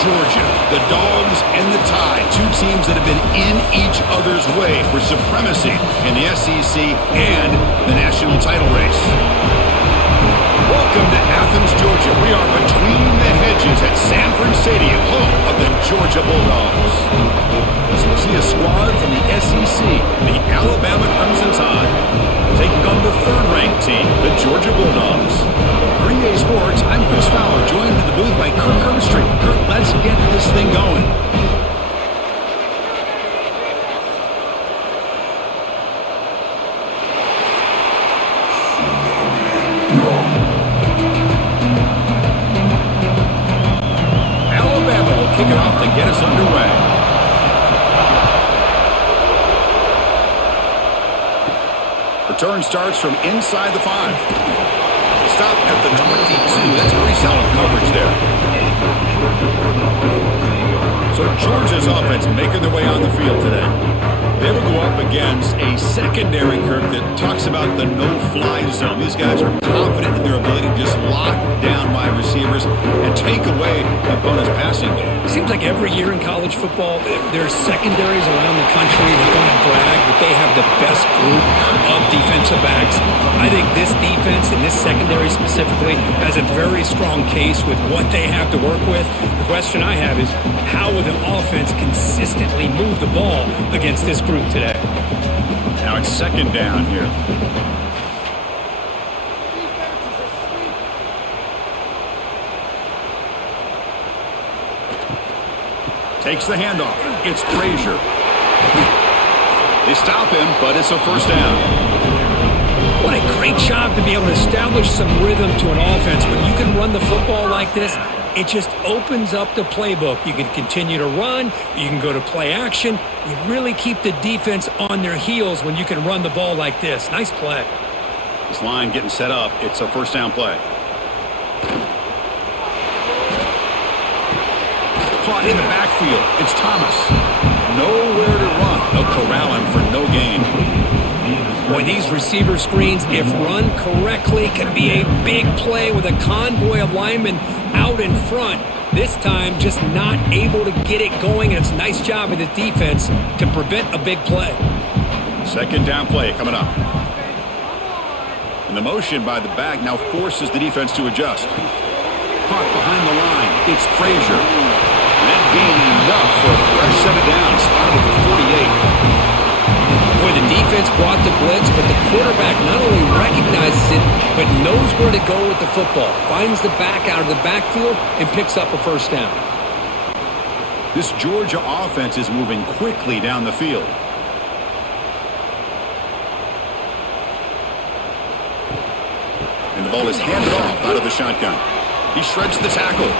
Georgia, the Dogs and the Tide, two teams that have been in each other's way for supremacy in the SEC and the national title race. Welcome to Athens, Georgia. We are between the hedges at Sanford Stadium, home of the Georgia Bulldogs. So we'll see a squad from the SEC, the Alabama Crimson Tide, taking on the third-ranked team, the Georgia Bulldogs. For EA Sports, I'm Chris Fowler, joined in the booth by Kirk Herbstreit. Kirk, let's get this thing going. Alabama will kick it off to get us underway. Return starts from inside the 5. Stop at the 22. That's pretty solid coverage there. So Georgia's offense making their way on the field today. They will go up against a secondary, Kirk, that talks about the no-fly zone. These guys are confident in their ability to just lock down wide receivers and take away the opponent's passing game. It seems like every year in college football, there's secondaries around the country that want to brag that they have the best group of defensive backs. I think this defense and this secondary specifically has a very strong case with what they have to work with. The question I have is, how will the offense consistently move the ball against this group today? Now it's second down here. Takes the handoff. It's Frazier. They stop him, but it's a first down. What a great job to be able to establish some rhythm to an offense. When you can run the football like this, it just opens up the playbook. You can continue to run. You can go to play action. You really keep the defense on their heels when you can run the ball like this. Nice play. This line getting set up. It's a first down play. Caught in the backfield. It's Thomas. Nowhere to run. They'll corral him for no gain. Boy, these receiver screens, if run correctly, can be a big play with a convoy of linemen out in front. This time, just not able to get it going. And it's a nice job of the defense to prevent a big play. Second down play coming up. And the motion by the back now forces the defense to adjust. Caught behind the line. It's Frazier. And that gained enough for a fresh set of downs. Spotted at the 48. Boy, the defense brought the blitz, but the quarterback not only recognizes it, but knows where to go with the football. Finds the back out of the backfield and picks up a first down. This Georgia offense is moving quickly down the field. And the ball is handed off out of the shotgun. He shreds the tackle.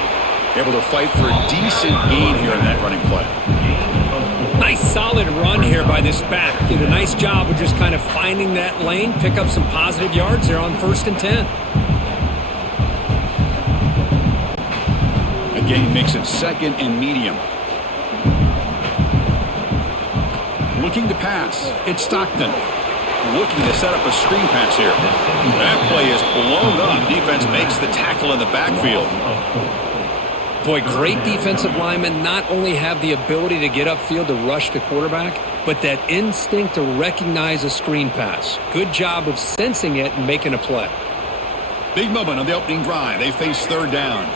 Able to fight for a decent gain here in that running play. Nice solid run here by this back. Did a nice job of just kind of finding that lane, pick up some positive yards there on 1st and 10. Again, makes it second and medium. Looking to pass. It's Stockton. Looking to set up a screen pass here. That play is blown up. Defense makes the tackle in the backfield. Boy, great defensive linemen not only have the ability to get upfield to rush the quarterback, but that instinct to recognize a screen pass. Good job of sensing it and making a play. Big moment on the opening drive. They face third down.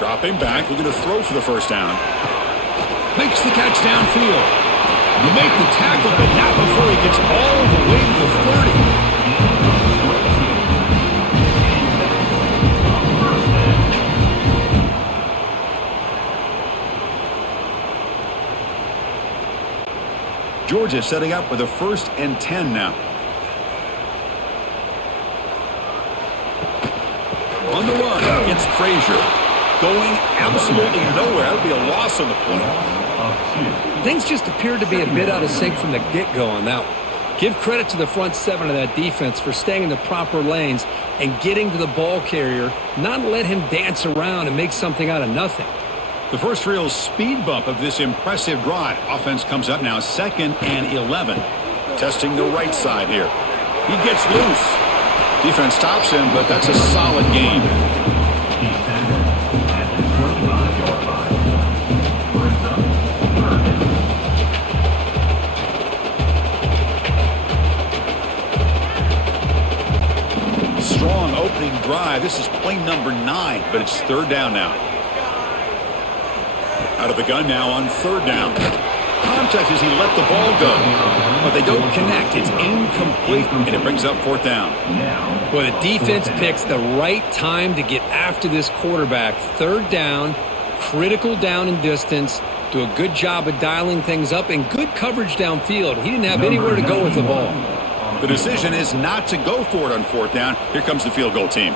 Dropping back, looking to throw for the first down. Makes the catch downfield. You make the tackle, but not before he gets all the way to the 30. Georgia setting up with a 1st and 10 now. On the run against Frazier. Going absolutely nowhere. That would be a loss on the play. Things just appeared to be a bit out of sync from the get-go on that one. Give credit to the front 7 of that defense for staying in the proper lanes and getting to the ball carrier, not let him dance around and make something out of nothing. The first real speed bump of this impressive drive. Offense comes up now 2nd and 11. Testing the right side here. He gets loose. Defense stops him, but that's a solid gain. Strong opening drive. This is play number 9, but it's third down now. Out of the gun now on third down. Contact as he let the ball go, but they don't connect. It's incomplete, and it brings up fourth down. Well, the defense picks the right time to get after this quarterback. Third down, critical down and distance, do a good job of dialing things up, and good coverage downfield. He didn't have anywhere to go with the ball. The decision is not to go for it on fourth down. Here comes the field goal team.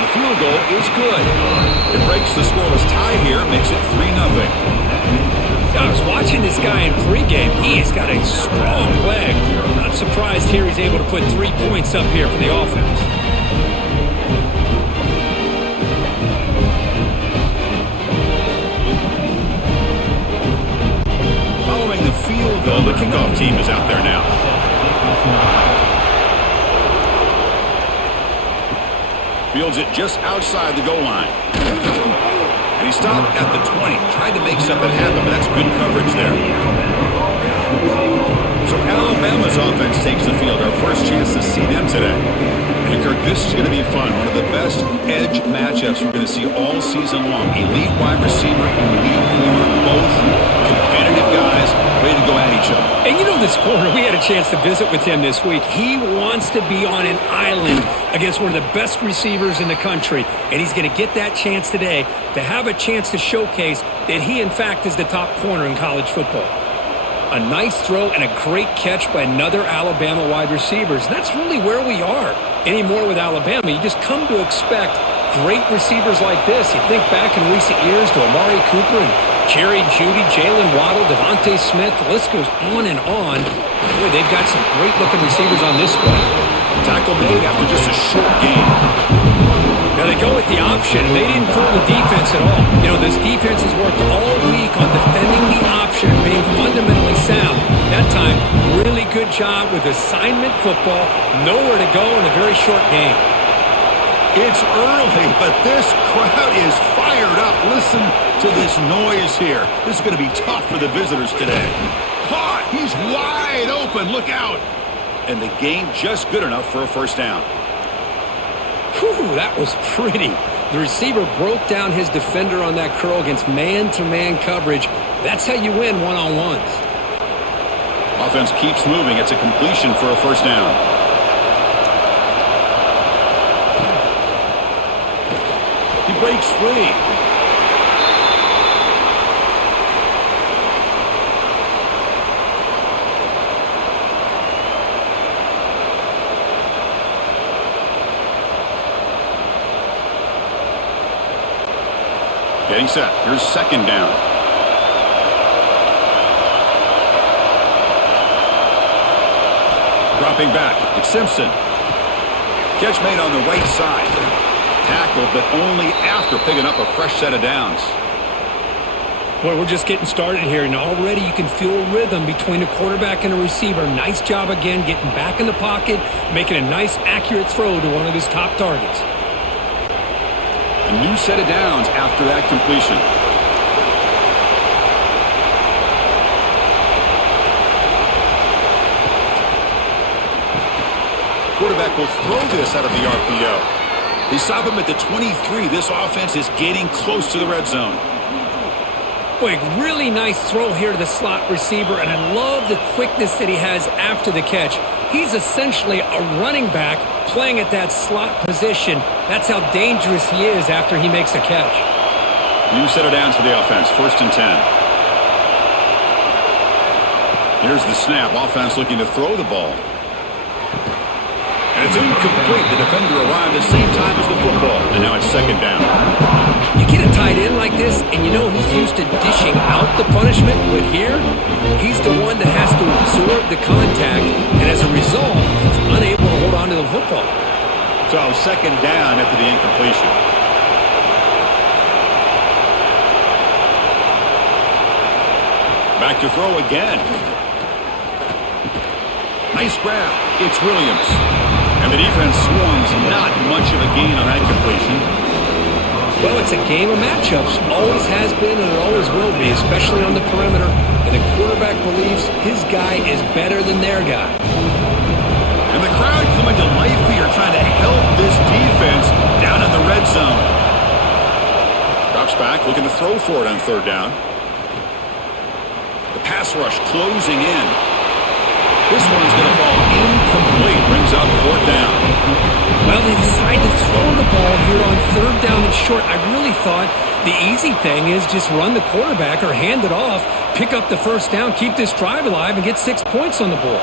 The field goal is good. It breaks the scoreless tie here, makes it 3-0. I was watching this guy in pregame. He has got a strong leg. Not surprised here he's able to put 3 points up here for the offense. Following the field goal, the kickoff team is out there now. Fields it just outside the goal line. And he stopped at the 20. Tried to make something happen, but that's good coverage there. So Alabama's offense takes the field. Our first chance to see them today. And Kirk, this is going to be fun. One of the best edge matchups we're going to see all season long. Elite wide receiver, elite corner, both competitive guys ready to go at each other. And you know this corner, we had a chance to visit with him this week. He wants to be on an island against one of the best receivers in the country. And he's going to get that chance today to have a chance to showcase that he, in fact, is the top corner in college football. A nice throw and a great catch by another Alabama wide receivers. And that's really where we are anymore with Alabama. You just come to expect great receivers like this. You think back in recent years to Amari Cooper and Jerry Jeudy, Jalen Waddle, Devontae Smith. The list goes on and on. Boy, they've got some great-looking receivers on this play. Tackle made after just a short gain. Now they go with the option, and they didn't fool the defense at all. You know, this defense has worked all week on defending the option, being fundamentally sound. That time, really good job with assignment football. Nowhere to go in a very short game. It's early, but this crowd is fired up. Listen to this noise here. This is going to be tough for the visitors today. Caught! He's wide open. Look out! And the gain just good enough for a first down. Whew, that was pretty. The receiver broke down his defender on that curl against man-to-man coverage. That's how you win one-on-ones. Offense keeps moving. It's a completion for a first down. He breaks free. Getting set. Here's second down. Dropping back. It's Simpson. Catch made on the right side. Tackled, but only after picking up a fresh set of downs. Well, we're just getting started here, and already you can feel a rhythm between a quarterback and a receiver. Nice job again getting back in the pocket, making a nice, accurate throw to one of his top targets. A new set of downs after that completion. Quarterback will throw this out of the RPO. They stop him at the 23. This offense is getting close to the red zone. Boy, really nice throw here to the slot receiver, and I love the quickness that he has after the catch. He's essentially a running back playing at that slot position. That's how dangerous he is after he makes a catch. New set of downs for the offense, 1st and 10. Here's the snap. Offense looking to throw the ball. And it's incomplete. The defender arrived at the same time as the football. And now it's second down. You get a tight end like this, and you know he's used to dishing out the punishment, but here, he's the one that has to absorb the contact, and as a result, he's unable to hold on to the football. So second down after the incompletion. Back to throw again. Nice grab. It's Williams. And the defense swarms. Not much of a gain on that completion. Well, it's a game of matchups. Always has been and it always will be, especially on the perimeter. And the quarterback believes his guy is better than their guy. And the crowd coming to life here trying to help this defense down in the red zone. Drops back, looking to throw for it on third down. The pass rush closing in. This one's going to fall incomplete. Brings up fourth down. Well, they decide to throw the ball here on third down and short. I really thought the easy thing is just run the quarterback or hand it off, pick up the first down, keep this drive alive, and get 6 points on the board.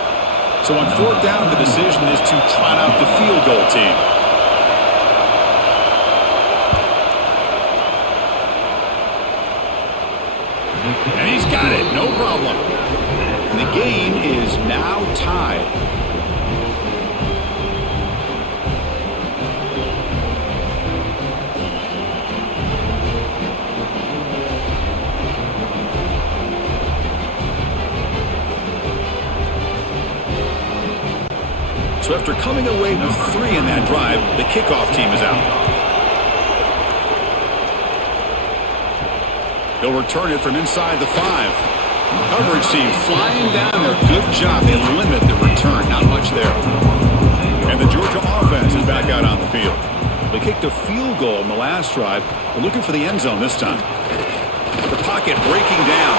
So on fourth down, the decision is to trot out the field goal team. And he's got it, no problem. And the game is now tied. So after coming away with 3 in that drive, the kickoff team is out. They'll return it from inside the 5. Coverage team flying down there. Good job. They limit the return. Not much there. And the Georgia offense is back out on the field. They kicked a field goal in the last drive. They're looking for the end zone this time. The pocket breaking down.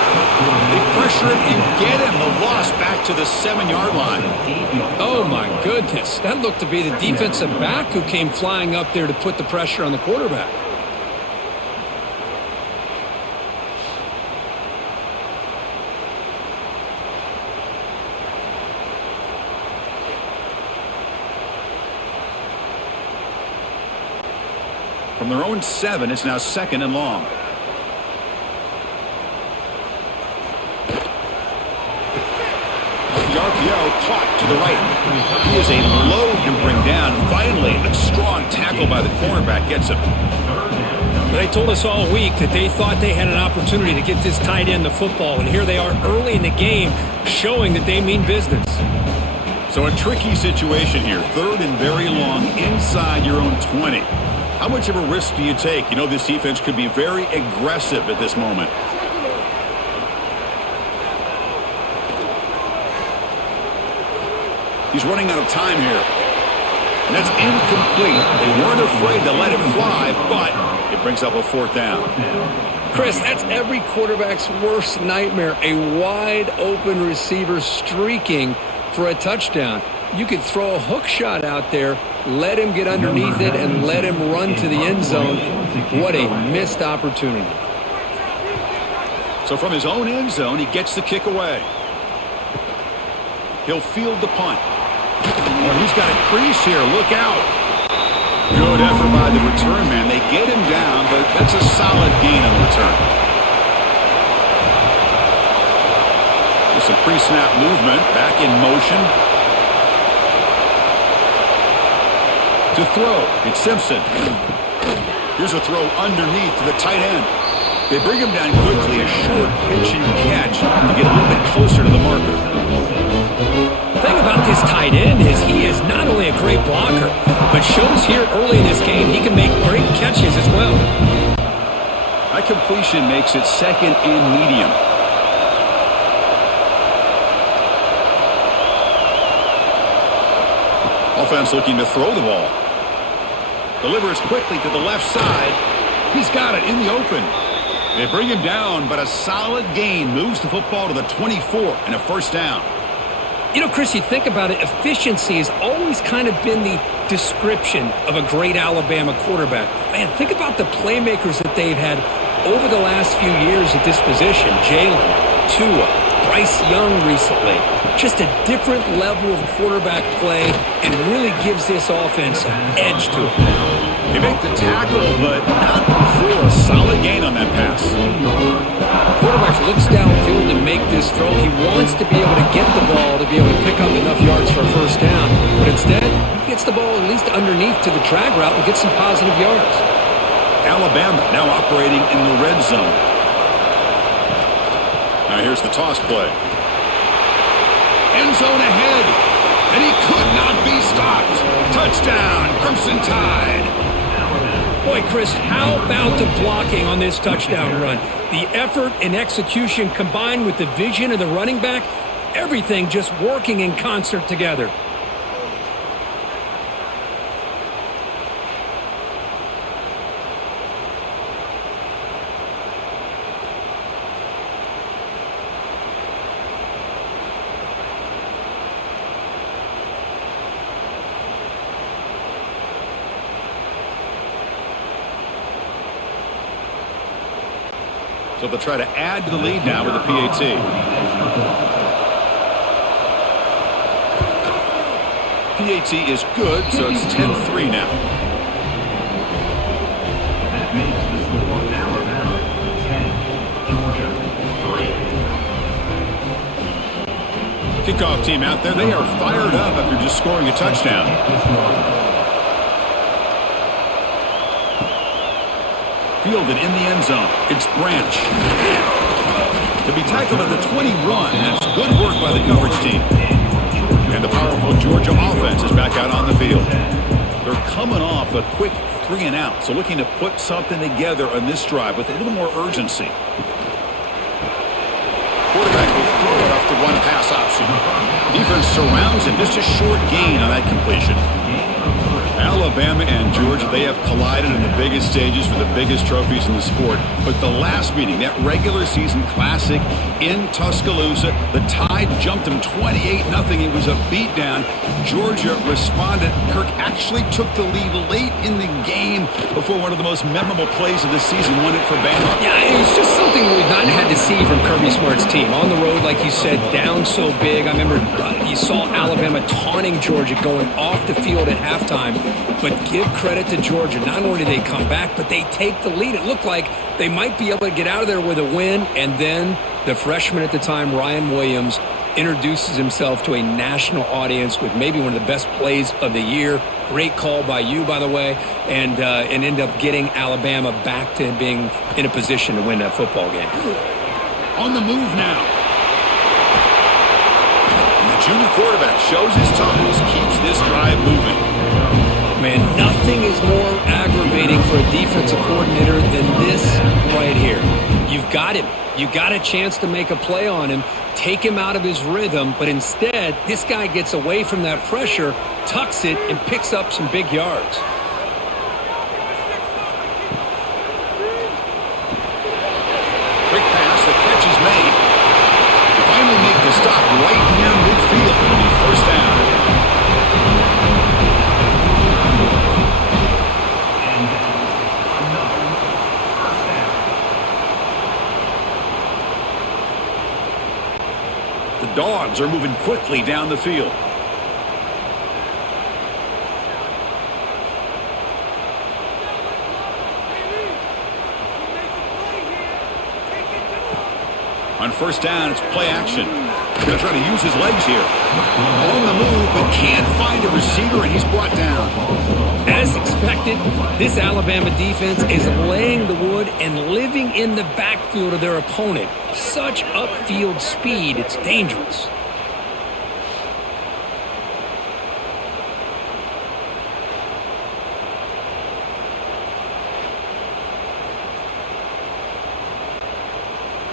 They pressure him and get him. The loss back to the 7-yard line. Oh, my goodness. That looked to be the defensive back who came flying up there to put the pressure on the quarterback. From their own 7, it's now 2nd and long. The RPO caught to the right. He is a load to bring down. Finally, a strong tackle by the cornerback gets him. They told us all week that they thought they had an opportunity to get this tight end the football, and here they are early in the game showing that they mean business. So a tricky situation here. 3rd and very long inside your own 20. How much of a risk do you take? You know this defense could be very aggressive at this moment. He's running out of time here. And that's incomplete. They weren't afraid to let it fly, but it brings up a 4th down. Chris, that's every quarterback's worst nightmare. A wide open receiver streaking for a touchdown. You could throw a hook shot out there, let him get underneath it, and let him run to the end zone. What a missed opportunity. So from his own end zone, he gets the kick away. He'll field the punt. Oh, he's got a crease here. Look out. Good effort by the return man. They get him down, but that's a solid gain on the return. With some pre-snap movement, back in motion. To throw, it's Simpson. Here's a throw underneath to the tight end. They bring him down quickly, a short pitch and catch to get a little bit closer to the marker. The thing about this tight end is he is not only a great blocker, but shows here early in this game he can make great catches as well. That completion makes it 2nd and medium. Offense looking to throw the ball. Delivers quickly to the left side. He's got it in the open. They bring him down, but a solid gain moves the football to the 24 and a 1st down. You know, Chris, you think about it, efficiency has always kind of been the description of a great Alabama quarterback. Man, think about the playmakers that they've had over the last few years at this position. Jalen, Tua, Bryce Young recently. Just a different level of quarterback play and really gives this offense an edge to it. They make the tackle, but not before a solid gain on that pass. Quarterback looks downfield to make this throw. He wants to be able to get the ball to be able to pick up enough yards for a 1st down. But instead, he gets the ball at least underneath to the drag route and gets some positive yards. Alabama now operating in the red zone. Now here's the toss play. End zone ahead. And he could not be stopped. Touchdown, Crimson Tide. Boy, Chris, how about the blocking on this touchdown run? The effort and execution combined with the vision of the running back, everything just working in concert together. So they'll try to add to the lead now with the PAT. PAT is good, so it's 10-3 now. Kickoff team out there. They are fired up after just scoring a touchdown. Fielded in the end zone. It's Branch. To be tackled at the 21. That's good work by the coverage team. And the powerful Georgia offense is back out on the field. They're coming off a quick 3-and-out, so looking to put something together on this drive with a little more urgency. Quarterback will throw it off the run-pass option. Defense surrounds him. Just a short gain on that completion. Alabama and Georgia, they have collided in the biggest stages for the biggest trophies in the sport. But the last meeting, that regular season classic in Tuscaloosa, the Tide jumped them 28-0. It was a beatdown. Georgia responded. Kirk actually took the lead late in the game before one of the most memorable plays of the season won it for Bama. Yeah, it was just something we've not had to see from Kirby Smart's team. On the road, like you said, down so big. I remember you saw Alabama taunting Georgia going off the field at halftime. But give credit to Georgia. Not only do they come back, but they take the lead. It looked like they might be able to get out of there with a win. And then the freshman at the time, Ryan Williams, introduces himself to a national audience with maybe one of the best plays of the year. Great call by you, by the way, and end up getting Alabama back to being in a position to win that football game. On the move now. And the junior quarterback shows his toughness, keeps this drive moving. Man, nothing is more aggravating for a defensive coordinator than this right here. You've got him. You got a chance to make a play on him, take him out of his rhythm, but instead, this guy gets away from that pressure, tucks it, and picks up some big yards. Quick pass, the catch is made. They finally make the stop right near midfield. It'll be first down. The Dogs are moving quickly down the field. On first down, it's play action. Going to try to use his legs here. On the move, but can't find a receiver, and he's brought down. As expected, this Alabama defense is laying the wood and living in the backfield of their opponent. Such upfield speed, it's dangerous.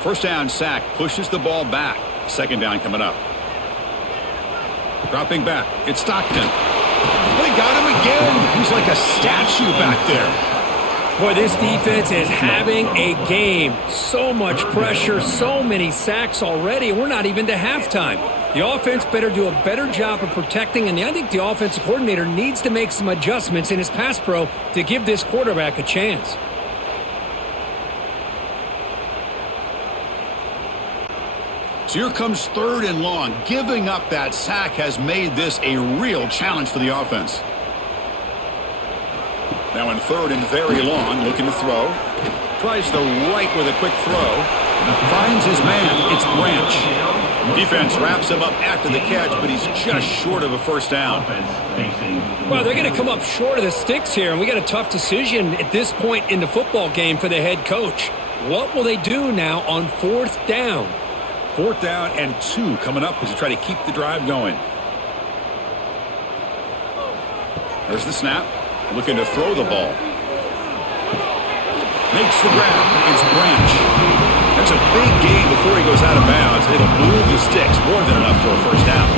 First down sack, pushes the ball back. Second down coming up. Dropping back, it's Stockton. They got him again. He's like a statue back there. Boy, this defense is having a game. So much pressure, so many sacks already. We're not even to halftime. The offense better do a better job of protecting, and I think the offensive coordinator needs to make some adjustments in his pass pro to give this quarterback a chance. So here comes third and long. Giving up that sack has made this a real challenge for the offense. Now in third and very long, looking to throw. Tries the right with a quick throw. Finds his man. It's Branch. Defense wraps him up after the catch, but he's just short of a first down. Well, they're going to come up short of the sticks here, and we got a tough decision at this point in the football game for the head coach. What will they do now on fourth down? 4th down and 2 coming up as they try to keep the drive going. There's the snap. Looking to throw the ball. Makes the grab. It's Branch. That's a big gain before he goes out of bounds. It'll move the sticks. More than enough for a first down.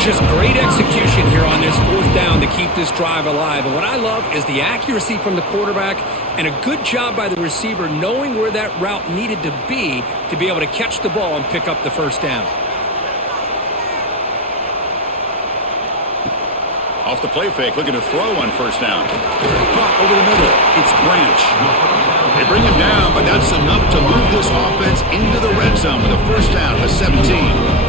Just great execution here on this fourth down to keep this drive alive. And what I love is the accuracy from the quarterback and a good job by the receiver knowing where that route needed to be able to catch the ball and pick up the first down. Off the play fake, looking to throw on first down. Caught over the middle. It's Branch. They bring him down, but that's enough to move this offense into the red zone with a first down at 17.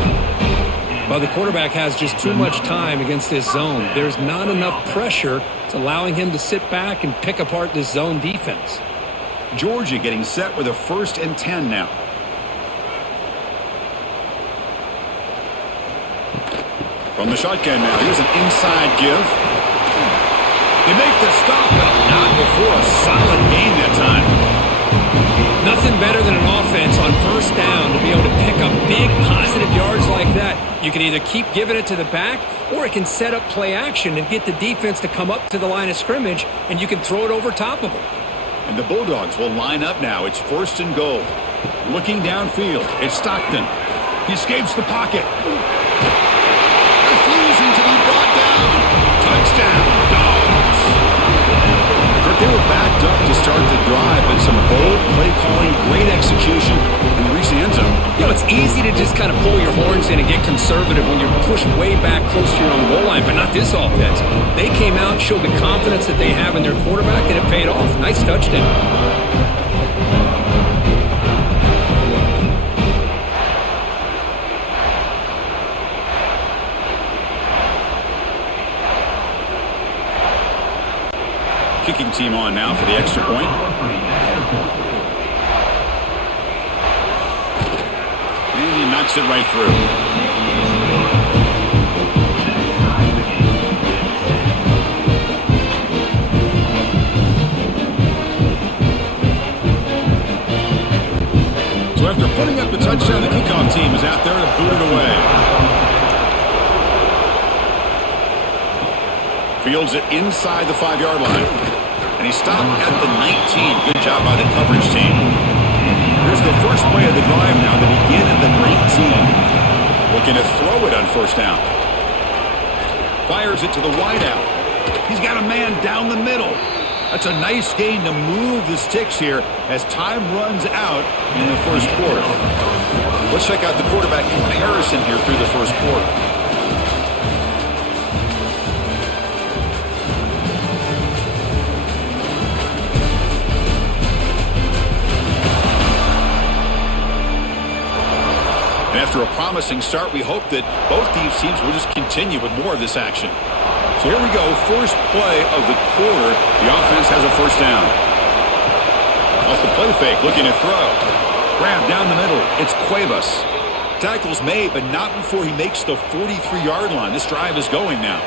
Well, the quarterback has just too much time against this zone. There's not enough pressure. It's allowing him to sit back and pick apart this zone defense. Georgia getting set with a 1st and 10 now. From the shotgun now, here's an inside give. They make the stop, but not before a solid gain that time. Nothing better than an offense on first down to be able to pick up big positive yards like that. You can either keep giving it to the back, or it can set up play action and get the defense to come up to the line of scrimmage, and you can throw it over top of them. And the Bulldogs will line up now. It's 1st and goal. Looking downfield, it's Stockton. He escapes the pocket. Refusing to be brought down. Touchdown, Dogs. They were backed up to start the drive, but some bold play calling, great execution, and reach the end zone. You know, it's easy to just kind of pull your horns in and get conservative when you're pushed way back close to your own goal line, but not this offense. They came out, showed the confidence that they have in their quarterback, and it paid off. Nice touchdown. Kicking team on now for the extra point. And he knocks it right through. So after putting up the touchdown, the kickoff team is out there to boot it away. Fields it inside the 5-yard line. And he stopped at the 19. Good job by the coverage team. Here's the first play of the drive now to begin at the 19. Looking to throw it on first down. Fires it to the wideout. He's got a man down the middle. That's a nice gain to move the sticks here as time runs out in the first quarter. Let's check out the quarterback comparison here through the first quarter. And after a promising start, we hope that both these teams will just continue with more of this action. So here we go, first play of the quarter. The offense has a first down. Off the play fake, looking to throw. Grab down the middle, it's Cuevas. Tackle's made, but not before he makes the 43-yard line. This drive is going now.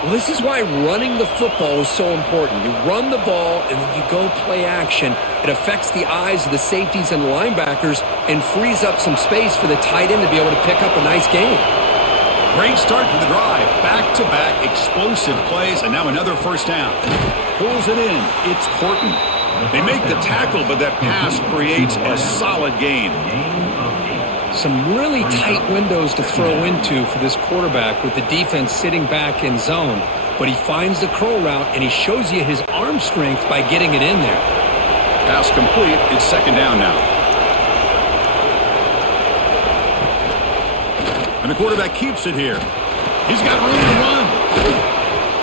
Well, this is why running the football is so important. You run the ball, and then you go play action. It affects the eyes of the safeties and the linebackers and frees up some space for the tight end to be able to pick up a nice gain. Great start to the drive. Back-to-back explosive plays, and now another first down. Pulls it in. It's Horton. They make the tackle, but that pass creates a solid gain. Some really tight windows to throw into for this quarterback with the defense sitting back in zone. But he finds the curl route, and he shows you his arm strength by getting it in there. Pass complete. It's second down now. And the quarterback keeps it here. He's got room to run.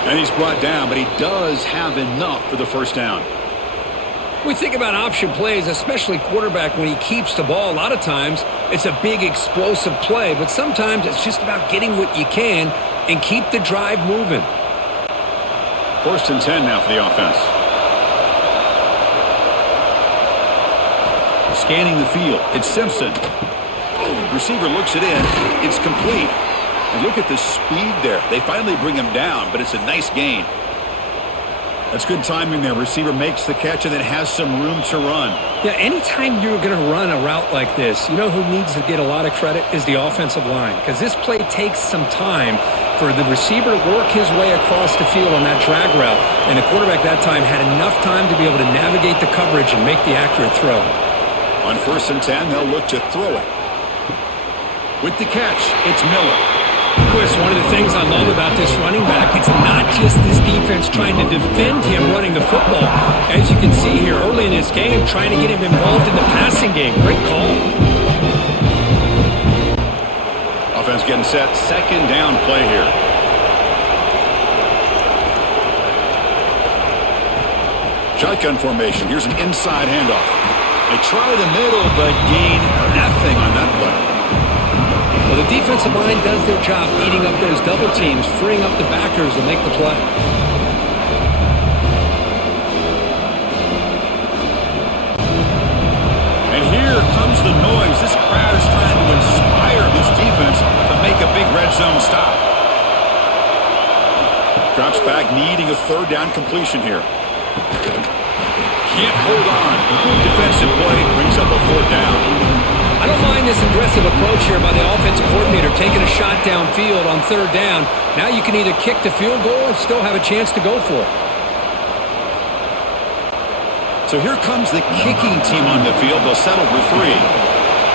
And he's brought down, but he does have enough for the first down. We think about option plays, especially quarterback when he keeps the ball. A lot of times it's a big explosive play, but sometimes it's just about getting what you can and keep the drive moving. 1st and 10 now for the offense. Scanning the field, it's Simpson. Receiver looks it in, it's complete. And look at the speed there. They finally bring him down, but it's a nice gain. That's good timing there. Receiver makes the catch and then has some room to run. Yeah, anytime you're going to run a route like this, you know who needs to get a lot of credit is the offensive line, because this play takes some time for the receiver to work his way across the field on that drag route, and the quarterback that time had enough time to be able to navigate the coverage and make the accurate throw. On 1st and 10, they'll look to throw it. With the catch, it's Miller. It's one of the things I love about this running back. It's not just this defense trying to defend him running the football. As you can see here early in this game, trying to get him involved in the passing game. Great call. Offense getting set. 2nd down play here. Shotgun formation. Here's an inside handoff. They try the middle, but gain nothing on that play. Well, the defensive line does their job eating up those double teams, freeing up the backers to make the play. And here comes the noise. This crowd is trying to inspire this defense to make a big red zone stop. Drops back, needing a 3rd down completion here. Can't hold on. Good defensive play brings up a 4th down. I don't mind this aggressive approach here by the offensive coordinator, taking a shot downfield on 3rd down. Now you can either kick the field goal or still have a chance to go for it. So here comes the kicking team on the field. They'll settle for 3.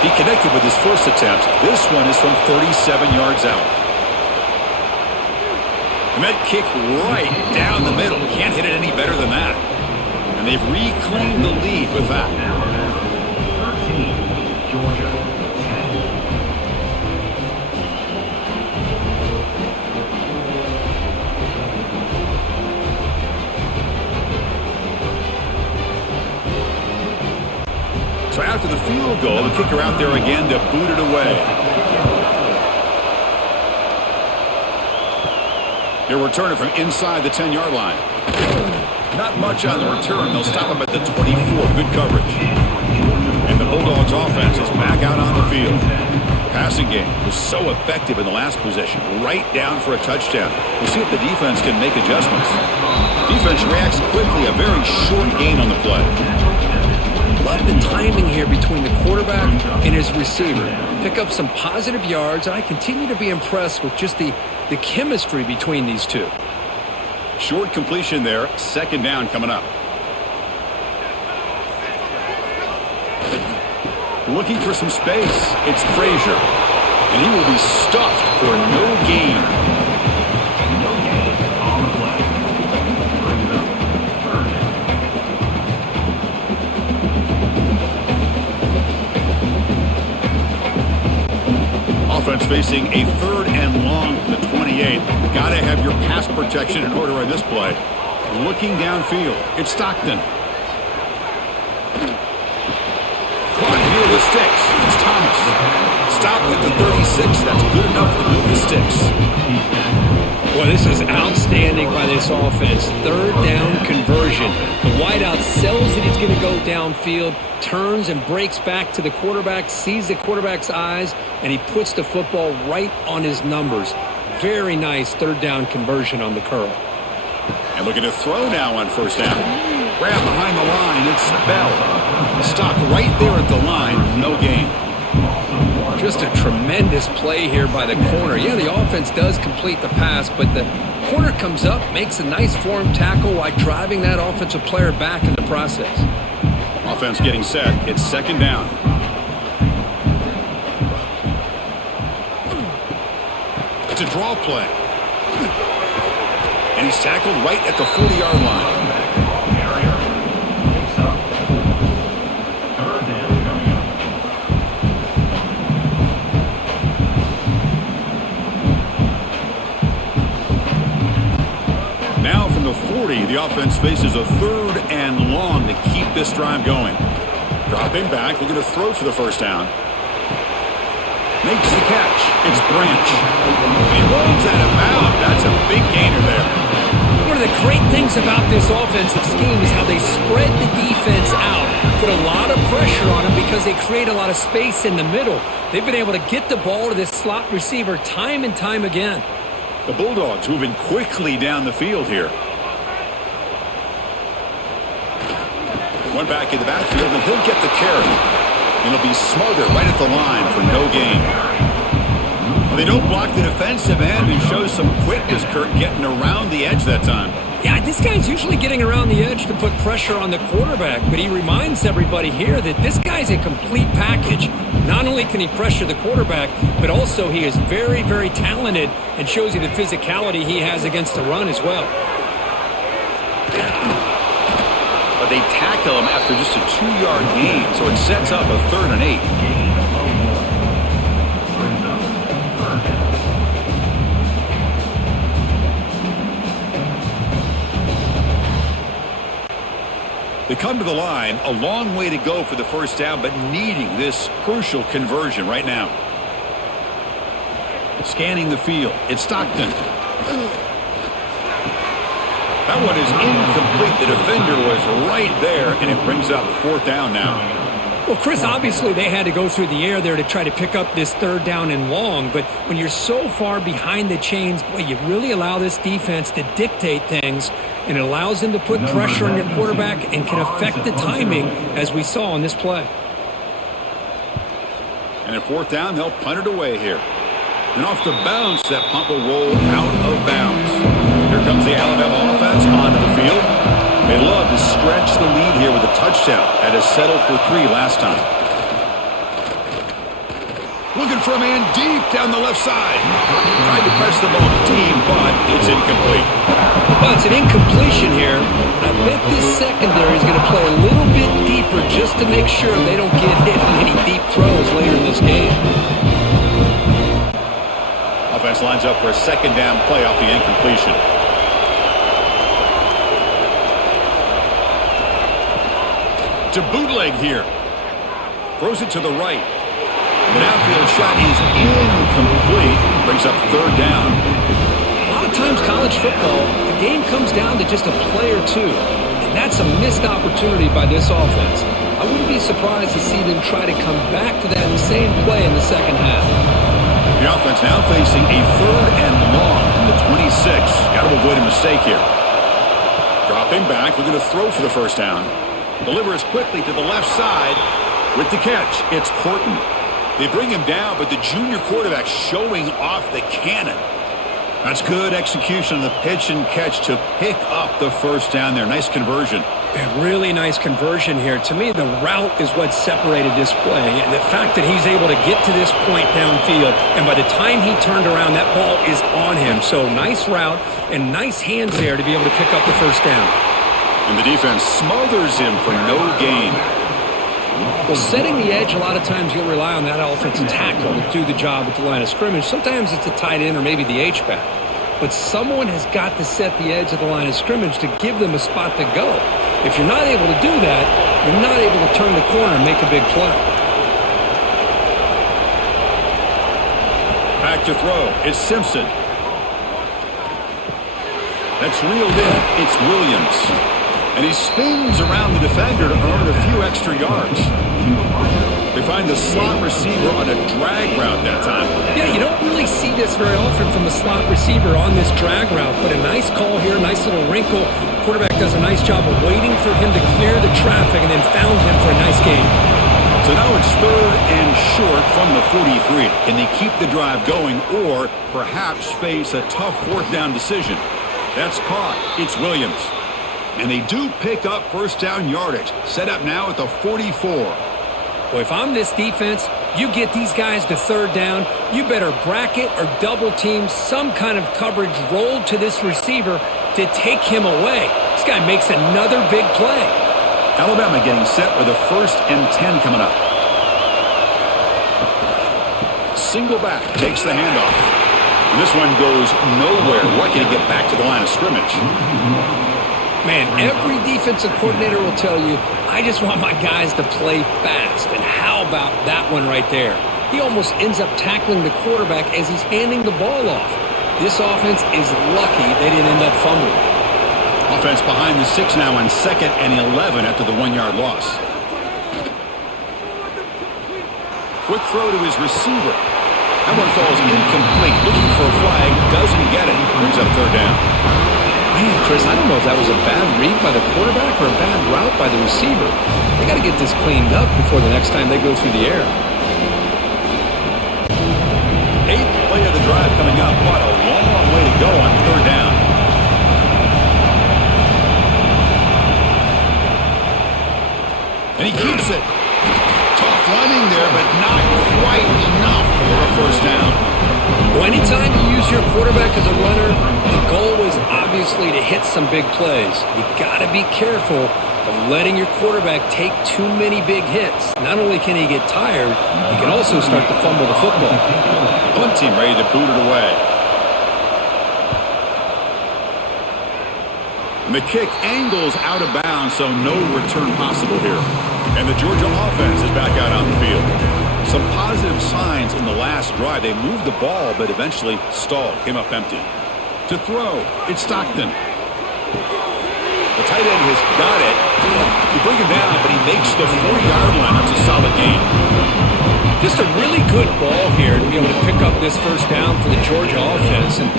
He connected with his first attempt. This one is from 37 yards out. And that kick right down the middle. Can't hit it any better than that. And they've reclaimed the lead with that. Georgia. So after the field goal, the kicker out there again to boot it away. They'll return it from inside the 10-yard line. Not much on the return. They'll stop him at the 24. Good coverage. And the Bulldogs offense is back out on the field. The passing game was so effective in the last possession, right down for a touchdown. We'll see if the defense can make adjustments. Defense reacts quickly, a very short gain on the play. Love the timing here between the quarterback and his receiver. Pick up some positive yards, and I continue to be impressed with just the chemistry between these two. Short completion there, 2nd down coming up. Looking for some space. It's Frazier. And he will be stuffed for no gain. On the play. Brings up 3rd. Offense facing a 3rd and long from the 28. Got to have your pass protection in order on this play. Looking downfield. It's Stockton. Near the sticks. It's Thomas. Stopped at the 36. That's good enough to move the sticks. Well, this is outstanding by this offense. 3rd down conversion. The wideout sells that he's going to go downfield, turns and breaks back to the quarterback, sees the quarterback's eyes, and he puts the football right on his numbers. Very nice 3rd down conversion on the curl. And looking to throw now on 1st down. Grab behind the line. It's Bell. Stopped right there at the line. No gain. Just a tremendous play here by the corner. Yeah, the offense does complete the pass, but the corner comes up, makes a nice form tackle while driving that offensive player back in the process. Offense getting set. It's 2nd down. It's a draw play. And he's tackled right at the 40-yard line. Now from the 40, the offense faces a 3rd and long to keep this drive going. Dropping back, looking to throw for the 1st down. Makes the catch. It's Branch. He rolls out of bounds. That's a big gainer there. One of the great things about this offensive scheme is how they spread the defense out, put a lot of pressure on them because they create a lot of space in the middle. They've been able to get the ball to this slot receiver time and time again. The Bulldogs moving quickly down the field here. One back in the backfield, and he'll get the carry. And he'll be smothered right at the line for no gain. Well, they don't block the defensive end and show some quickness, Kurt, getting around the edge that time. Yeah, this guy's usually getting around the edge to put pressure on the quarterback, but he reminds everybody here that this guy's a complete package. Not only can he pressure the quarterback, but also he is very, very talented and shows you the physicality he has against the run as well. But they tackle him after just a 2-yard gain, so it sets up a 3rd and 8. They come to the line, a long way to go for the first down, but needing this crucial conversion right now. Scanning the field, it's Stockton. That one is incomplete. The defender was right there, and it brings up 4th down now. Well, Chris, obviously they had to go through the air there to try to pick up this 3rd down and long, but when you're so far behind the chains, boy, you really allow this defense to dictate things, and it allows them to put pressure on your quarterback and can affect the timing, as we saw on this play. And at 4th down, they'll punt it away here. And off the bounce, that punt will roll out of bounds. Here comes the Alabama offense onto the field. They love to stretch the lead here with a touchdown. That is settled for 3 last time. Looking for a man deep down the left side. Tried to press the ball deep, but it's incomplete. Well, it's an incompletion here. I bet this secondary is going to play a little bit deeper just to make sure they don't get hit on any deep throws later in this game. Offense lines up for a 2nd down play off the incompletion. To bootleg here. Throws it to the right. The downfield shot is incomplete. Brings up 3rd down. A lot of times college football, the game comes down to just a play or two. And that's a missed opportunity by this offense. I wouldn't be surprised to see them try to come back to that same play in the second half. The offense now facing a 3rd and long from the 26. Got to avoid a mistake here. Dropping back, looking to throw for the 1st down. Delivers quickly to the left side with the catch. It's Horton. They bring him down, but the junior quarterback showing off the cannon. That's good execution on the pitch and catch to pick up the 1st down there. Nice conversion. A really nice conversion here. To me, the route is what separated this play. And the fact that he's able to get to this point downfield, and by the time he turned around, that ball is on him. So nice route and nice hands there to be able to pick up the 1st down. And the defense smothers him for no gain. Well, setting the edge, a lot of times you'll rely on that offensive tackle to do the job at the line of scrimmage. Sometimes it's the tight end or maybe the H-back. But someone has got to set the edge of the line of scrimmage to give them a spot to go. If you're not able to do that, you're not able to turn the corner and make a big play. Back to throw. It's Simpson. That's reeled in. It's Williams. And he spins around the defender to earn a few extra yards. They find the slot receiver on a drag route that time. Yeah, you don't really see this very often from a slot receiver on this drag route, but a nice call here, nice little wrinkle. Quarterback does a nice job of waiting for him to clear the traffic and then found him for a nice gain. So now it's 3rd and short from the 43. Can they keep the drive going or perhaps face a tough 4th down decision? That's caught. It's Williams. And they do pick up 1st down yardage. Set up now at the 44. Well, if I'm this defense, you get these guys to 3rd down, you better bracket or double team some kind of coverage rolled to this receiver to take him away. This guy makes another big play. Alabama getting set with a 1st and 10 coming up. Single back takes the handoff. And this one goes nowhere. Lucky to get back to the line of scrimmage. Man, every defensive coordinator will tell you, I just want my guys to play fast. And how about that one right there? He almost ends up tackling the quarterback as he's handing the ball off. This offense is lucky they didn't end up fumbling. Offense behind the 6 now on 2nd and 11 after the 1-yard loss. Quick throw to his receiver. That one falls incomplete. Looking for a flag, doesn't get it. Brings up 3rd down. Man, Chris, I don't know if that was a bad read by the quarterback or a bad route by the receiver. They got to get this cleaned up before the next time they go through the air. 8th play of drive coming up, but a long way to go on third down. And he keeps it. Tough running there, but not quite enough for a first down. Well, anytime you use your quarterback as a runner, the goal is obviously to hit some big plays. You got to be careful of letting your quarterback take too many big hits. Not only can he get tired, he can also start to fumble the football. Punt team ready to boot it away. And the kick angles out of bounds, so no return possible here. And the Georgia offense is back out on the field. Some positive signs in the last drive. They moved the ball, but eventually stalled, came up empty. To throw, it's Stockton. The tight end has got it. You bring him down, but he makes the 40-yard line. That's a solid gain. Just a really good ball here to be able to pick up this first down for the Georgia offense. And,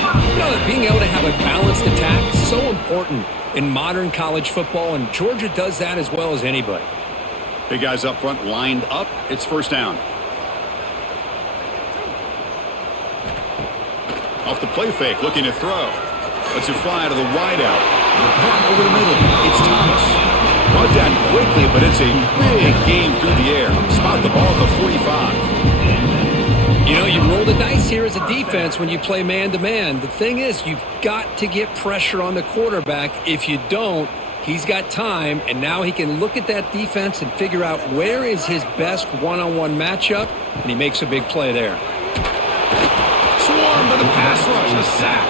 being able to have a balanced attack is so important in modern college football, and Georgia does that as well as anybody. Big guys up front lined up. It's first down. Off the play fake, looking to throw. Lets it fly to the wideout. Over the middle, it's Thomas. Brought down quickly, but it's a big game through the air. Spot the ball at the 45. You roll the dice here as a defense when you play man-to-man. The thing is, you've got to get pressure on the quarterback. If you don't, he's got time, and now he can look at that defense and figure out where is his best one-on-one matchup, and he makes a big play there. Swarm to the pass rush, a sack.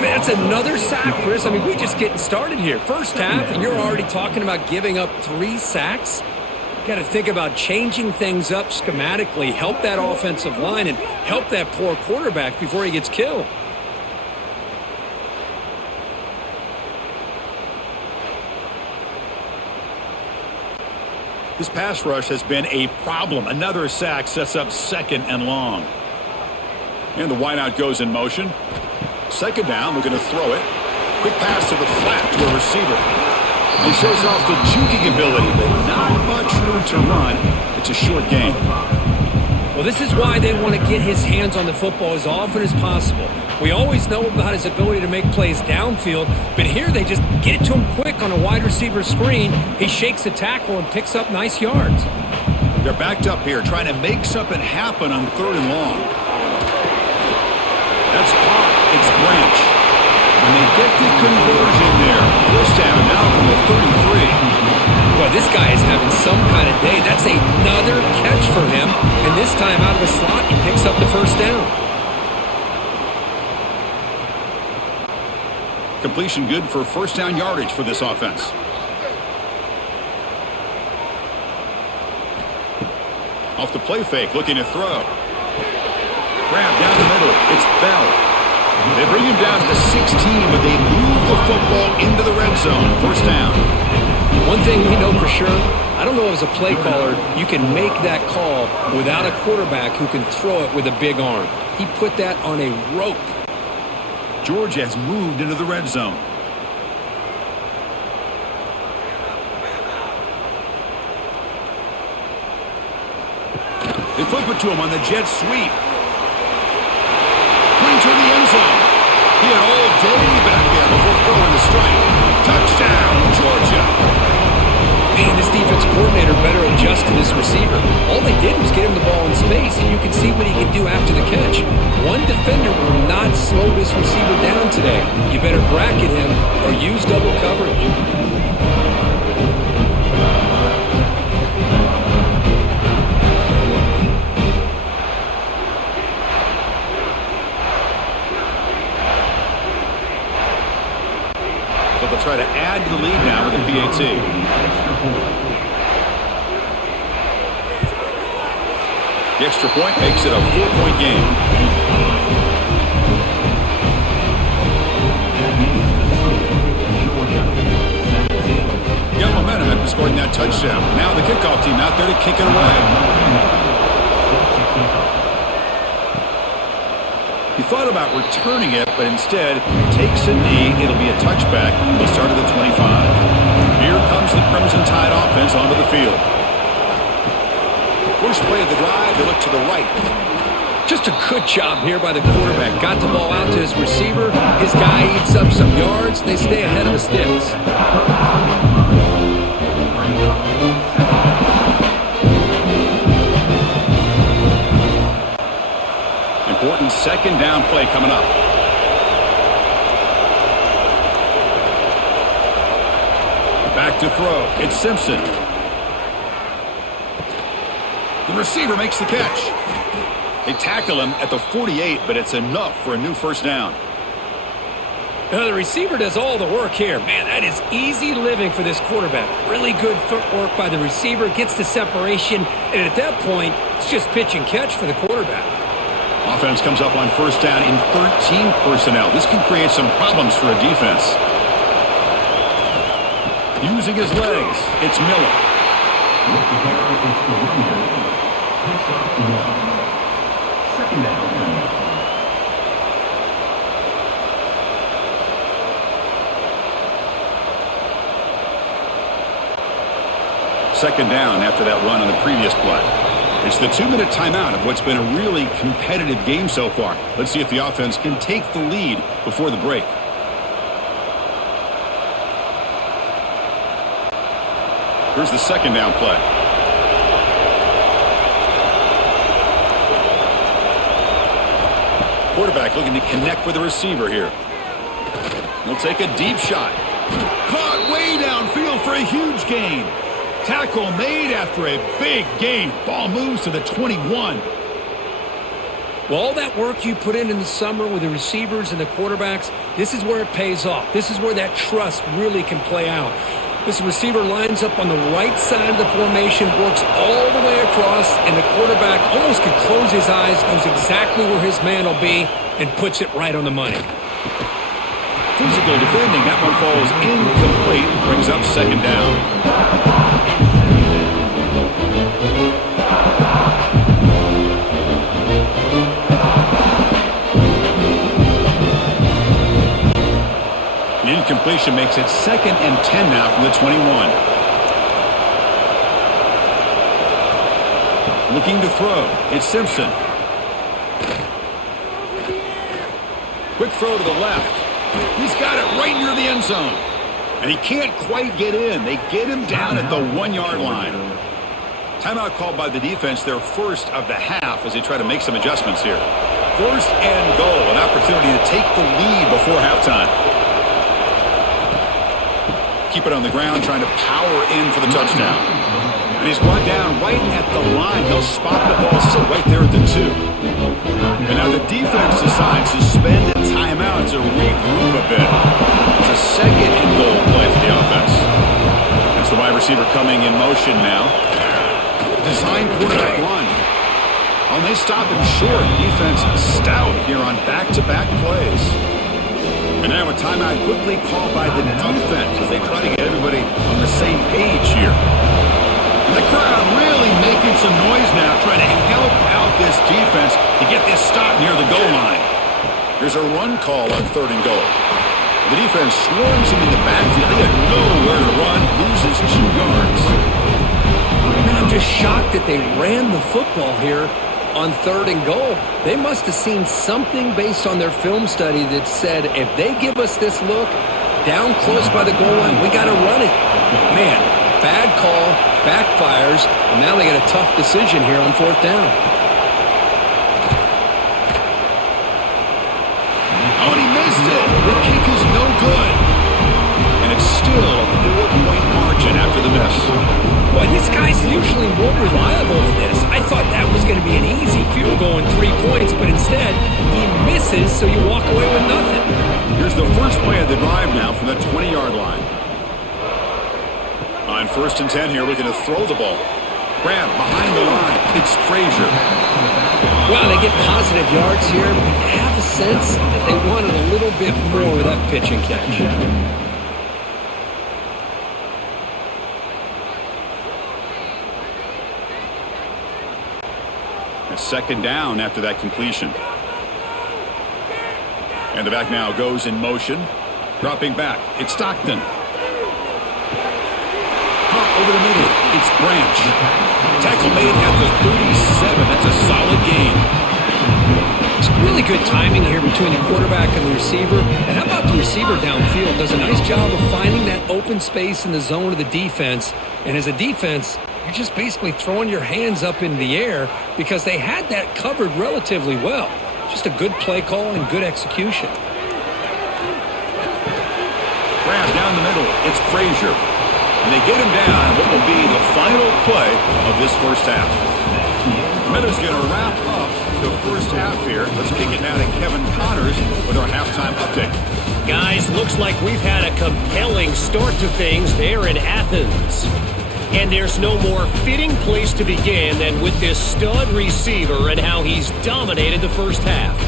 That's another sack, Chris. We're just getting started here. First half, and you're already talking about giving up 3 sacks. Got to think about changing things up schematically, help that offensive line, and help that poor quarterback before he gets killed. This pass rush has been a problem. Another sack sets up second and long. And the wideout goes in motion. Second down, looking to throw it. Quick pass to the flat to a receiver. He shows off the juking ability, but not much room to run. It's a short game. Well, this is why they want to get his hands on the football as often as possible. We always know about his ability to make plays downfield, but here they just get it to him quick on a wide receiver screen. He shakes the tackle and picks up nice yards. They're backed up here, trying to make something happen on third and long. That's caught. It's Branch. And they get the conversion there. First down now from the 33. Boy, this guy is having some kind of day. That's another catch for him. And this time out of the slot, he picks up the first down. Completion good for first down yardage for this offense. Off the play fake, looking to throw. Grab down the middle. It's Bell. They bring him down to the 16, but they move the football into the red zone. First down. One thing we know for sure, I don't know as a play caller, you can make that call without a quarterback who can throw it with a big arm. He put that on a rope. Georgia has moved into the red zone. They flip it to him on the jet sweep. Brings her in the end zone. He had all day back there before throwing the strike. Touchdown, Georgia. Man, this defense coordinator better adjust to this receiver. All they did was get him the ball in space, and you can see what he can do after the catch. One defender will not slow this receiver down today. You better bracket him or use double coverage. They'll try to add to the lead now with the PAT. The extra point makes it a 4-point game. Got momentum after scoring that touchdown. Now the kickoff team out there to kick it away. He thought about returning it, but instead takes a knee. It'll be a touchback. He'll start at the 25. Here comes the Crimson Tide offense onto the field. First play of the drive, they look to the right. Just a good job here by the quarterback. Got the ball out to his receiver. His guy eats up some yards. They stay ahead of the sticks. Important second down play coming up. Back to throw. It's Simpson. The receiver makes the catch. They tackle him at the 48, but it's enough for a new first down. The receiver does all the work here. Man, that is easy living for this quarterback. Really good footwork by the receiver. Gets the separation. And at that point, it's just pitch and catch for the quarterback. Offense comes up on first down in 13 personnel. This can create some problems for a defense. Using his legs, it's Miller. Second down. Second down after that run on the previous play. It's the 2-minute timeout of what's been a really competitive game so far. Let's see if the offense can take the lead before the break. Here's the second down play. Quarterback looking to connect with the receiver here. He'll take a deep shot. Caught way downfield for a huge gain. Tackle made after a big gain. Ball moves to the 21. Well, all that work you put in the summer with the receivers and the quarterbacks, this is where it pays off. This is where that trust really can play out. This receiver lines up on the right side of the formation, works all the way across, and the quarterback almost can close his eyes, knows exactly where his man will be, and puts it right on the money. Physical defending. That one falls incomplete. Brings up second down. Incompletion makes it 2nd and 10 now from the 21. Looking to throw. It's Simpson. Quick throw to the left. He's got it right near the end zone. And he can't quite get in. They get him down at the 1-yard line. Timeout called by the defense, their first of the half, as they try to make some adjustments here. 1st and goal, an opportunity to take the lead before halftime. Keep it on the ground, trying to power in for the touchdown. And he's brought down right at the line. They'll spot the ball still right there at the 2. And now the defense decides to spend a timeout to regroup a bit. It's a 2nd and goal play for the offense. That's the wide receiver coming in motion now. Design quarterback run. Oh, and they stop him short. Defense stout here on back-to-back plays. And now a timeout quickly called by the defense as they try to get everybody on the same page here. And the crowd really making some noise now, trying to help out this defense to get this stop near the goal line. Here's a run call on 3rd and goal. The defense swarms him in the backfield. They have nowhere to run, loses 2 yards. Man, I'm just shocked that they ran the football here on 3rd and goal. They must have seen something based on their film study that said, if they give us this look down close by the goal line, we got to run it. Man, bad call, backfires, and now they got a tough decision here on 4th down. Oh, and he missed it. The kick is no good. And it's still a 4-point margin after the miss. Boy, this guy's usually more reliable than this. I thought that was going to be an easy field goal and 3 points, but instead, he misses, so you walk away with nothing. Here's the first play of the drive now from the 20-yard line. On 1st and 10 here, looking to throw the ball. Grab behind the line. It's Frazier. Well, they get positive yards here, but I have a sense that they wanted a little bit more with that pitch and catch. Second down after that completion. And the back now goes in motion. Dropping back. It's Stockton. Hop over the middle. It's Branch. Tackle made at the 37. That's a solid gain. good timing here between the quarterback and the receiver. And how about the receiver downfield? Does a nice job of finding that open space in the zone of the defense. And as a defense, you're just basically throwing your hands up in the air because they had that covered relatively well. Just a good play call and good execution. Grab down the middle. It's Frazier. And they get him down what will be the final play of this first half. Miller's going to wrap up the first half here. Let's kick it now to Kevin Connors with our halftime update. Guys, looks like we've had a compelling start to things there in Athens. And there's no more fitting place to begin than with this stud receiver and how he's dominated the first half.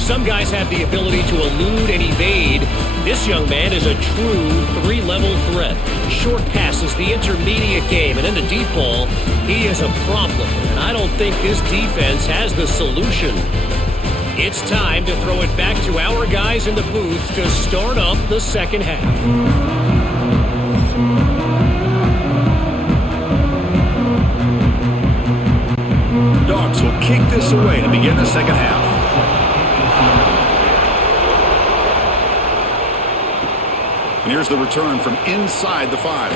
Some guys have the ability to elude and evade. This young man is a true three-level threat. Short passes, the intermediate game, and in the deep ball, he is a problem. And I don't think this defense has the solution. It's time to throw it back to our guys in the booth to start up the second half. Dogs will kick this away to begin the second half. And here's the return from inside the 5.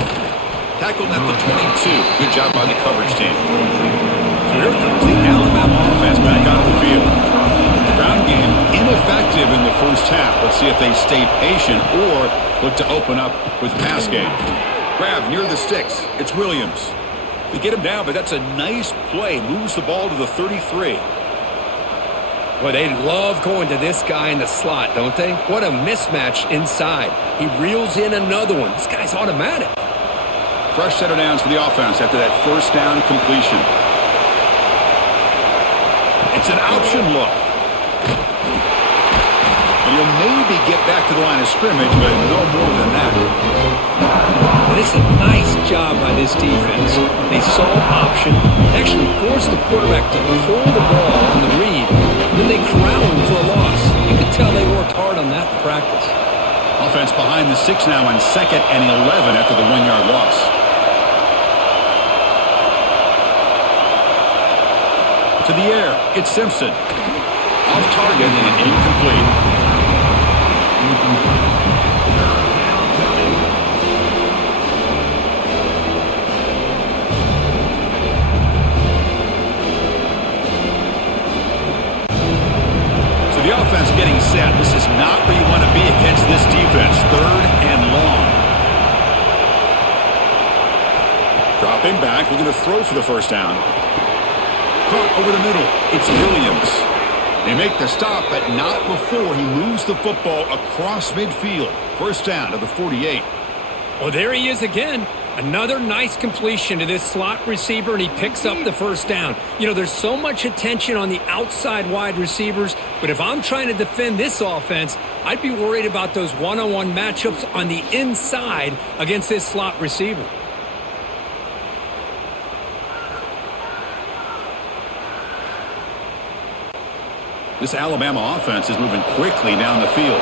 Tackled at the 22. Good job by the coverage team. So here comes the Alabama offense back out of the field. The ground game ineffective in the first half. Let's see if they stay patient or look to open up with pass game. Grab near the sticks. It's Williams. They get him down, but that's a nice play. Moves the ball to the 33. Well, they love going to this guy in the slot, don't they? What a mismatch inside. He reels in another one. This guy's automatic. Fresh set of downs for the offense after that first down completion. It's an option look. And you'll maybe get back to the line of scrimmage, but no more than that. This is a nice job by this defense. They saw option, actually forced the quarterback to pull the ball on the read, and then they corral him for a loss. You could tell they worked hard on that in practice. Offense behind the 6 now on 2nd and 11 after the 1-yard loss. To the air, it's Simpson. Off target and incomplete. The offense getting set. This is not where you want to be against this defense. 3rd and long. Dropping back, looking to throw for the first down. Caught over the middle. It's Williams. They make the stop, but not before he moves the football across midfield. First down to the 48. Well, there he is again. Another nice completion to this slot receiver, and he picks up the first down. You know, there's so much attention on the outside wide receivers, but if I'm trying to defend this offense, I'd be worried about those one-on-one matchups on the inside against this slot receiver. This Alabama offense is moving quickly down the field.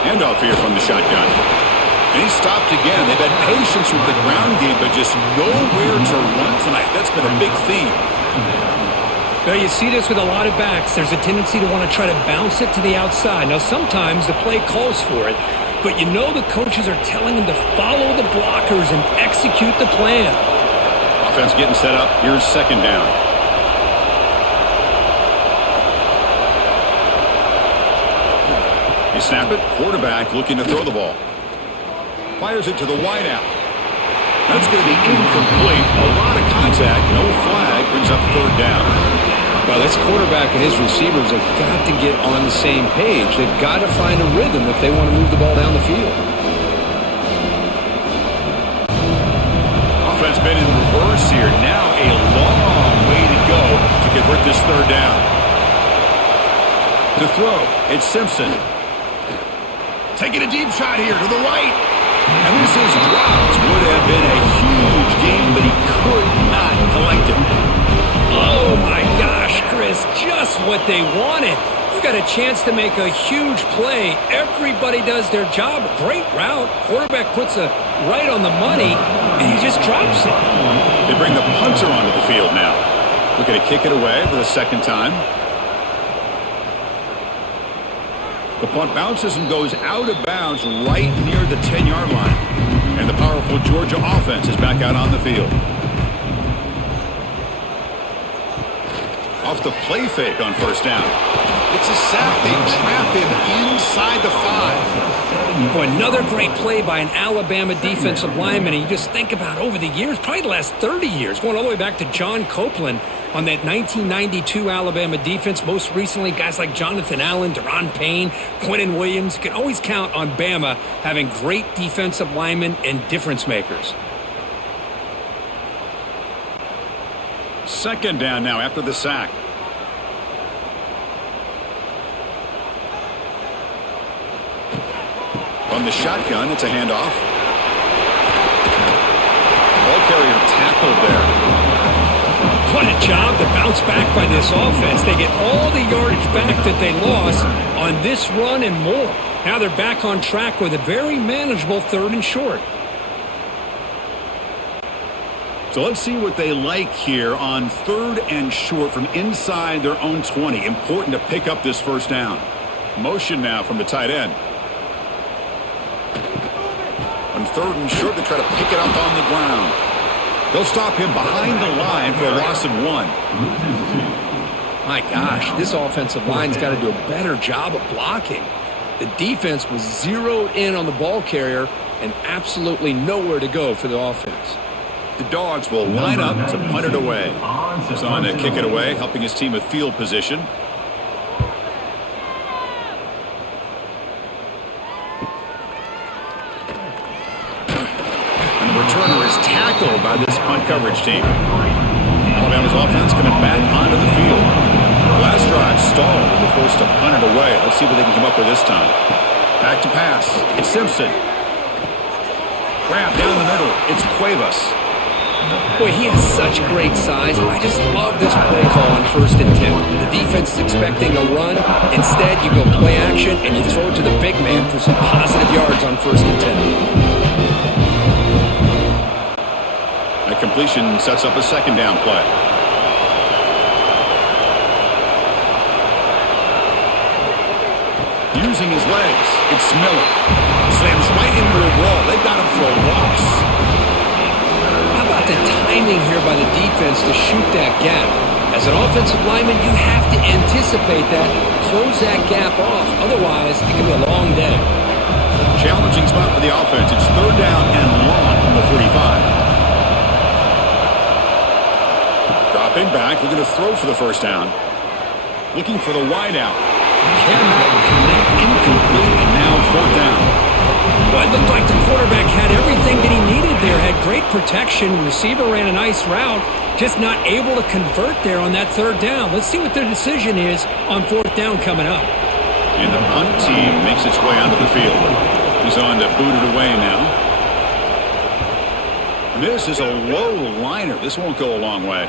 Handoff here from the shotgun. And he stopped again. They've had patience with the ground game, but just nowhere to run tonight. That's been a big theme. Well, you see this with a lot of backs. There's a tendency to want to try to bounce it to the outside. Now, sometimes the play calls for it, but you know the coaches are telling them to follow the blockers and execute the plan. Offense getting set up. Here's 2nd down. They snap it. Quarterback looking to throw the ball. Fires it to the wideout. That's going to be incomplete. A lot of contact. No flag. Brings up 3rd down. Well, this quarterback and his receivers have got to get on the same page. They've got to find a rhythm if they want to move the ball down the field. Offense been in reverse here. Now a long way to go to convert this 3rd down. To throw, it's Simpson. Taking a deep shot here to the right. And this is dropped. Would have been a huge game, but he could not collect it. Oh, my gosh, Chris. Just what they wanted. You got a chance to make a huge play. Everybody does their job. Great route. Quarterback puts it right on the money, and he just drops it. They bring the punter onto the field now. Looking to kick it away for the second time. The punt bounces and goes out of bounds right near the 10-yard line. And the powerful Georgia offense is back out on the field. Off the play fake on first down. It's a sack. They trap him inside the 5. Boy, another great play by an Alabama defensive lineman. And you just think about over the years, probably the last 30 years, going all the way back to John Copeland on that 1992 Alabama defense. Most recently, guys like Jonathan Allen, Deron Payne, Quentin Williams. You can always count on Bama having great defensive linemen and difference makers. Second down now after the sack. From the shotgun, it's a handoff. Ball carrier tackled there. What a job to bounce back by this offense. They get all the yardage back that they lost on this run and more. Now they're back on track with a very manageable 3rd and short. So let's see what they like here on 3rd and short from inside their own 20. Important to pick up this first down. Motion now from the tight end. On 3rd and short, they try to pick it up on the ground. They'll stop him behind the line for a loss of 1. My gosh, this offensive line's got to do a better job of blocking. The defense was zeroed in on the ball carrier and absolutely nowhere to go for the offense. The Dogs will line up to punt it away. He's on to kick it away, helping his team with field position. And the returner is tackled by this punt coverage team. Alabama's offense coming back onto the field. Last drive stalled and were forced to punt it away. Let's see what they can come up with this time. Back to pass. It's Simpson. Grab down the middle. It's Cuevas. Boy, he has such great size. I just love this play call on 1st and 10. The defense is expecting a run. Instead, you go play action and you throw it to the big man for some positive yards on 1st and 10. That completion sets up a 2nd down play. Using his legs, it's Miller. Slams right into a wall. They've got him for a loss. How about the timing here by the defense to shoot that gap? As an offensive lineman, you have to anticipate that, close that gap off. Otherwise, it can be a long day. Challenging spot for the offense. It's 3rd down and long from the 45. Dropping back, looking to throw for the first down. Looking for the wide out. Cannot connect, incomplete, and now 4th down. Well, it looked like the quarterback had everything that he needed there. Had great protection. Receiver ran a nice route. Just not able to convert there on that 3rd down. Let's see what their decision is on 4th down coming up. And the punt team makes its way onto the field. He's on to boot it away now. And this is a low liner. This won't go a long way.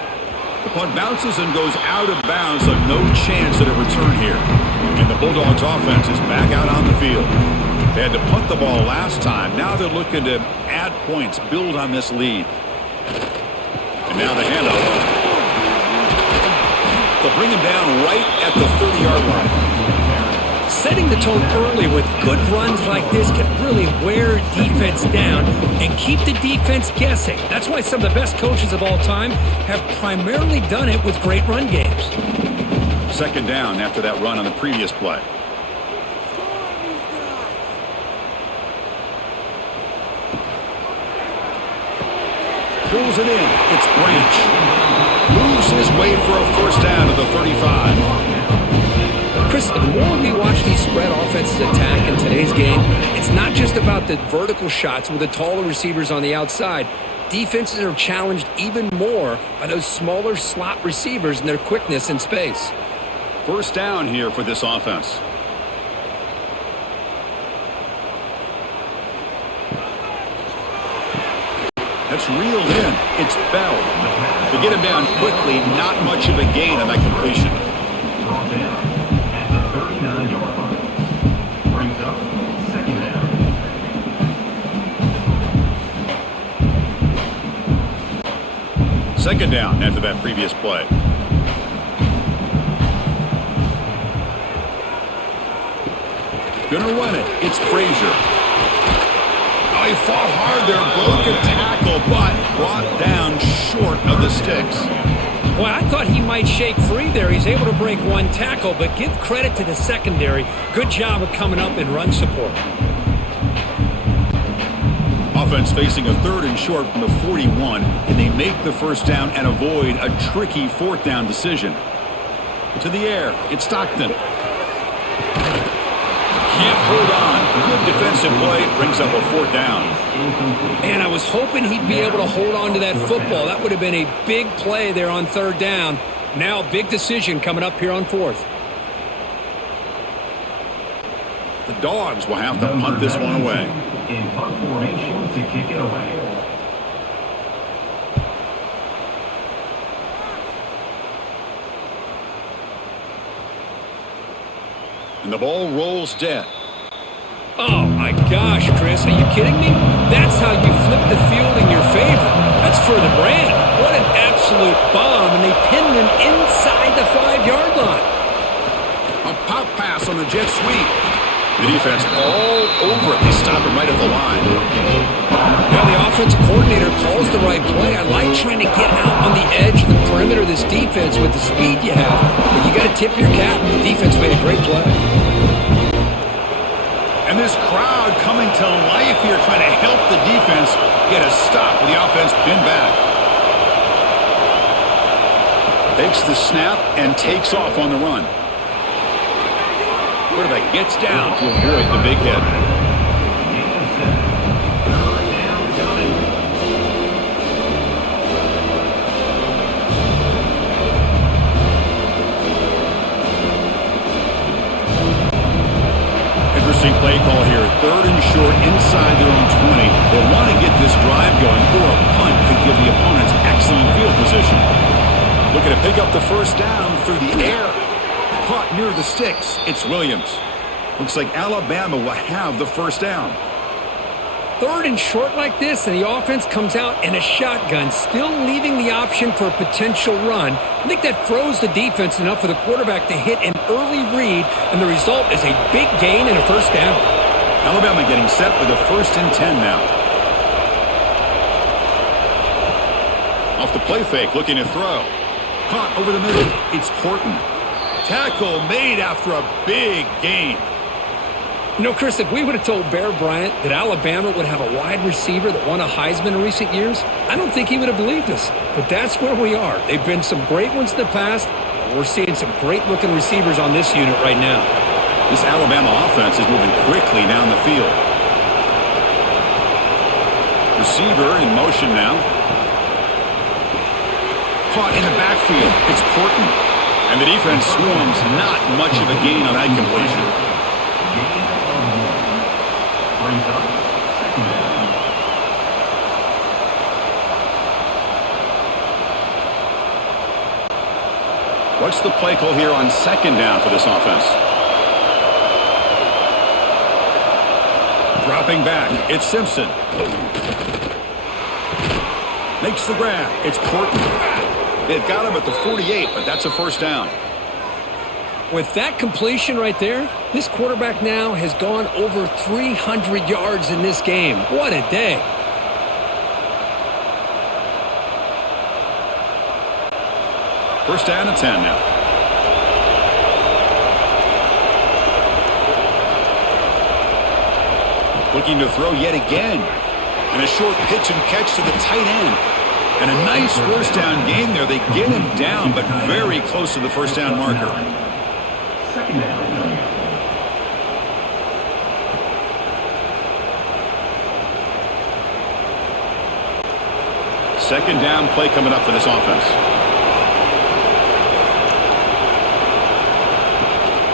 The punt bounces and goes out of bounds, so no chance at a return here. And the Bulldogs offense is back out on the field. They had to punt the ball last time. Now they're looking to add points, build on this lead. And now the handoff. They'll bring him down right at the 30-yard line. Setting the tone early with good runs like this can really wear defense down and keep the defense guessing. That's why some of the best coaches of all time have primarily done it with great run games. 2nd down after that run on the previous play. Pulls it in. It's Branch. Moves his way for a 1st down to the 35. Chris, the more we watch these spread offenses attack in today's game, it's not just about the vertical shots with the taller receivers on the outside. Defenses are challenged even more by those smaller slot receivers and their quickness in space. 1st down here for this offense. That's reeled in. It's Bell. To get him down quickly, not much of a gain on that completion. At the 39-yard line. Brings up 2nd down. 2nd down after that previous play. Gonna run it. It's Frazier. Oh, he fought hard there. Broke a tackle, but brought down short of the sticks. Well, I thought he might shake free there. He's able to break one tackle, but give credit to the secondary. Good job of coming up in run support. Offense facing a 3rd and short from the 41, and they make the first down and avoid a tricky 4th down decision. To the air, it's Stockton. Can't hold on. Good defensive play, brings up a 4th down. Man, I was hoping he'd be able to hold on to that football. That would have been a big play there on 3rd down. Now, big decision coming up here on 4th. The Dogs will have to punt this one away. In punt formation to kick it away. And the ball rolls dead. Oh, my gosh, Chris. Are you kidding me? That's how you flip the field in your favor. That's for the brand. What an absolute bomb. And they pinned him inside the 5-yard line. A pop pass on the jet sweep. The defense all over it. They stop him right at the line. Now the offensive coordinator calls the right play. I like trying to get out on the edge of the perimeter of this defense with the speed you have. But you got to tip your cap. The defense made a great play. And this crowd coming to life here, trying to help the defense get a stop with the offense pinned back. Takes the snap and takes off on the run. Quarterback gets down to avoid the big hit. Interesting play call here. 3rd and short inside their own 20. They want to get this drive going, or a punt could give the opponents excellent field position. Looking to pick up the first down through the air. Caught near the sticks. It's Williams. Looks like Alabama will have the first down. 3rd and short like this, and the offense comes out in a shotgun, still leaving the option for a potential run. I think that froze the defense enough for the quarterback to hit an early read, and the result is a big gain and a first down. Alabama getting set with a 1st and 10 now. Off the play fake, looking to throw. Caught over the middle. It's Horton. Tackle made after a big gain. You know, Chris, if we would have told Bear Bryant that Alabama would have a wide receiver that won a Heisman in recent years, I don't think he would have believed us. But that's where we are. They've been some great ones in the past. We're seeing some great-looking receivers on this unit right now. This Alabama offense is moving quickly down the field. Receiver in motion now. Caught in the backfield. It's Horton. And the defense swarms. Not much of a gain on that completion. Brings up 2nd down. What's the play call here on 2nd down for this offense? Dropping back. It's Simpson. Makes the grab. It's Horton. They've got him at the 48, but that's a first down. With that completion right there, this quarterback now has gone over 300 yards in this game. What a day. First down and 10 now. Looking to throw yet again. And a short pitch and catch to the tight end. And a nice first down gain there. They get him down, but very close to the first down marker. 2nd down. Second down play coming up for this offense.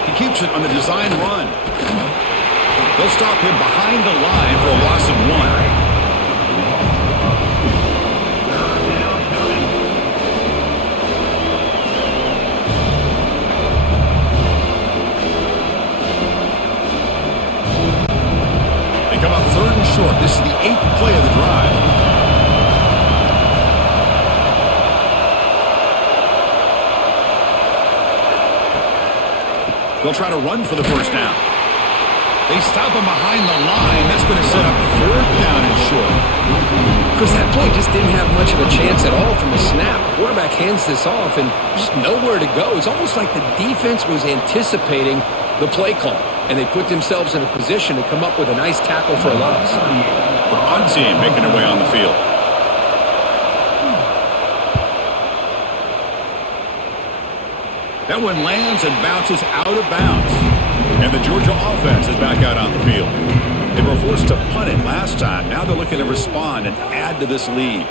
He keeps it on the design run. They'll stop him behind the line for a loss of 1. Come up 3rd and short. This is the 8th play of the drive. They'll try to run for the first down. They stop him behind the line. That's going to set up 4th down and short. Chris, that play just didn't have much of a chance at all from the snap. Quarterback hands this off and just nowhere to go. It's almost like the defense was anticipating the play call, and they put themselves in a position to come up with a nice tackle for a loss. The punt team making their way on the field. That one lands and bounces out of bounds. And the Georgia offense is back out on the field. They were forced to punt it last time. Now they're looking to respond and add to this lead.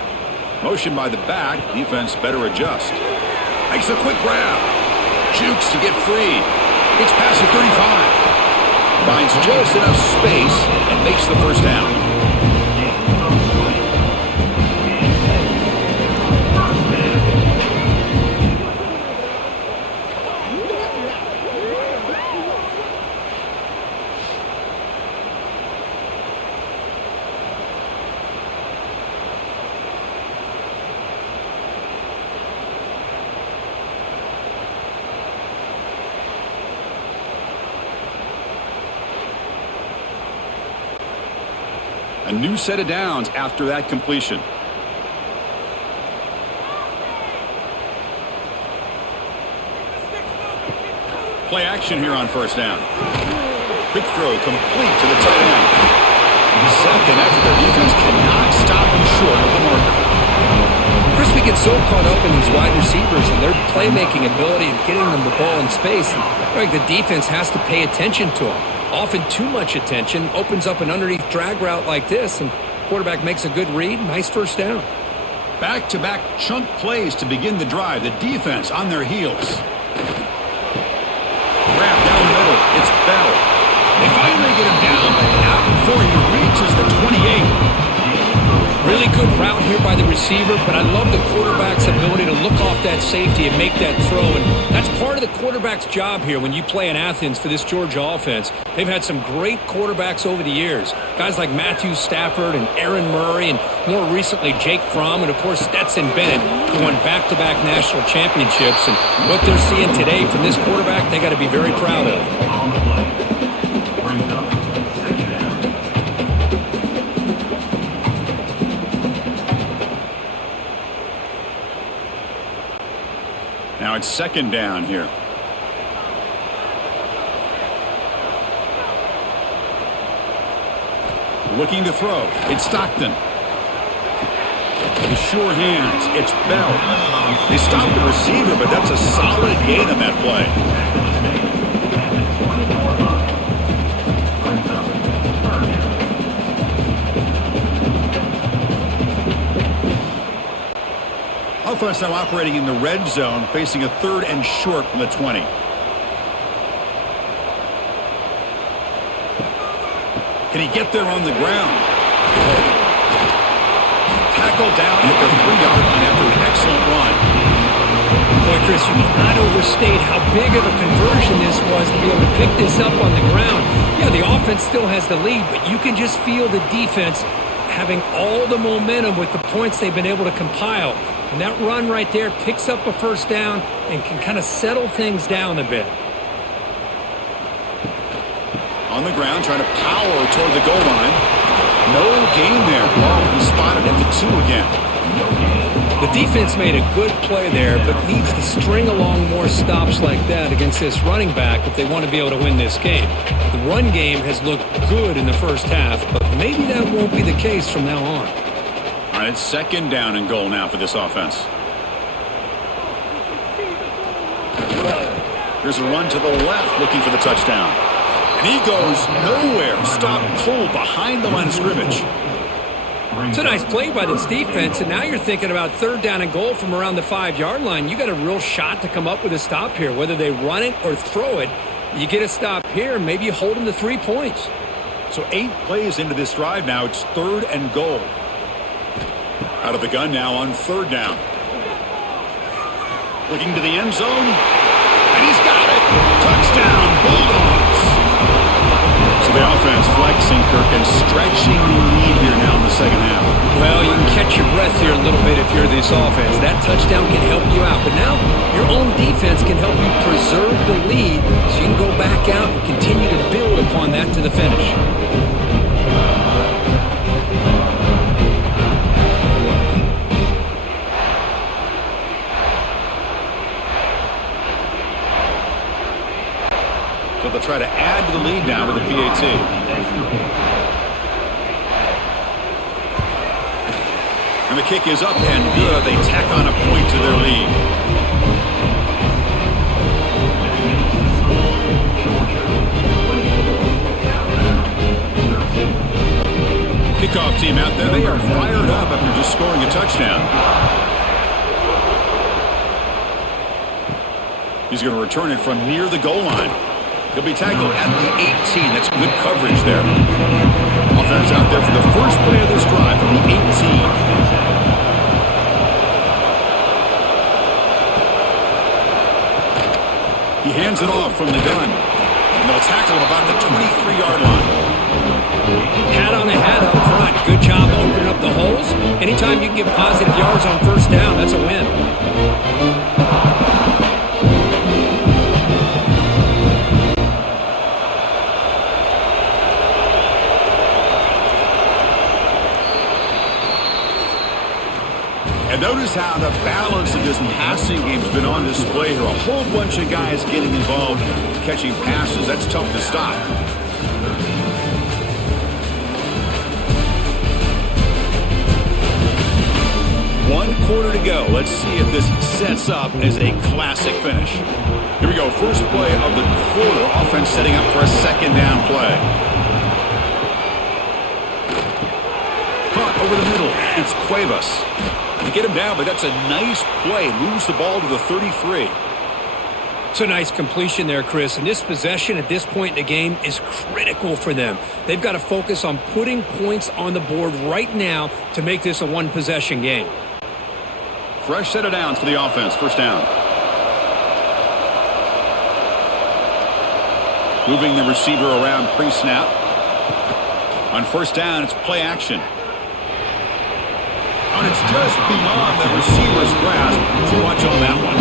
Motion by the back. Defense better adjust. Makes a quick grab. Jukes to get free. Gets past the 35. Finds just enough space and makes the first down. A new set of downs after that completion. Play action here on 1st down. Quick throw complete to the tight end. Second effort, the defense cannot stop him short of the marker. Chris, we get so caught up in these wide receivers and their playmaking ability and getting them the ball in space. And the defense has to pay attention to them. Often too much attention opens up an underneath drag route like this, and quarterback makes a good read. Nice first down. Back-to-back chunk plays to begin the drive. The defense on their heels. Grab down the middle. It's Bell. They finally get him down, but not before he reaches the 28. Really good route here by the receiver, but I love the quarterback's ability to look off that safety and make that throw. And that's part of the quarterback's job here when you play in Athens for this Georgia offense. They've had some great quarterbacks over the years. Guys like Matthew Stafford and Aaron Murray, and more recently Jake Fromm, and of course Stetson Bennett, who won back-to-back national championships. And what they're seeing today from this quarterback, they got to be very proud of. Now it's 2nd down here. Looking to throw. It's Stockton. The sure hands. It's Bell. They stop the receiver, but that's a solid gain on that play. Offense now operating in the red zone, facing a 3rd and short from the 20. Can he get there on the ground? Tackled down at the 3-yard line after an excellent run. Boy, Chris, you cannot overstate how big of a conversion this was to be able to pick this up on the ground. Yeah, the offense still has the lead, but you can just feel the defense having all the momentum with the points they've been able to compile. And that run right there picks up a first down and can kind of settle things down a bit. On the ground, trying to power toward the goal line. No gain there. Ball will be spotted at the 2 again. The defense made a good play there, but needs to string along more stops like that against this running back if they want to be able to win this game. The run game has looked good in the first half, but maybe that won't be the case from now on. All right, it's 2nd down and goal now for this offense. Here's a run to the left looking for the touchdown. And he goes nowhere. Stop pulled behind the line of scrimmage. It's a nice play by this defense, and now you're thinking about 3rd down and goal from around the 5-yard line. You got a real shot to come up with a stop here. Whether they run it or throw it, you get a stop here, and maybe you hold them to 3 points. So 8 plays into this drive now. It's 3rd and goal. Out of the gun now on 3rd down. Looking to the end zone. And he's got it. Touchdown, Bulldogs. So The offense flexing, Kirk, and stretching the lead here now in the second half. Well, you can catch your breath here a little bit if you're this offense. That touchdown can help you out. But now your own defense can help you preserve the lead so you can go back out and continue to build upon that to the finish. So they'll try to add to the lead now with the PAT. And the kick is up and good. They tack on a point to their lead. Kickoff team out there. They are fired up after just scoring a touchdown. He's going to return it from near the goal line. He'll be tackled at the 18. That's good coverage there. Offense out there for the first play of this drive from the 18. He hands it off from the gun. And they'll tackle him about the 23-yard line. Hat on the hat up front. Good job opening up the holes. Anytime you can get positive yards on first down, that's a win. And notice how the balance of this passing game has been on display here. A whole bunch of guys getting involved, catching passes. That's tough to stop. One quarter to go. Let's see if this sets up as a classic finish. Here we go. First play of the quarter. Offense setting up for a second down play. Caught over the middle. It's Cuevas. To get him down, but that's a nice play. Moves the ball to the 33. It's a nice completion there, Chris. And this possession at this point in the game is critical for them. They've got to focus on putting points on the board right now to make this a one-possession game. Fresh set of downs for the offense. First down. Moving the receiver around pre-snap. On first down, it's play action. And it's just beyond the receiver's grasp. So watch on that one.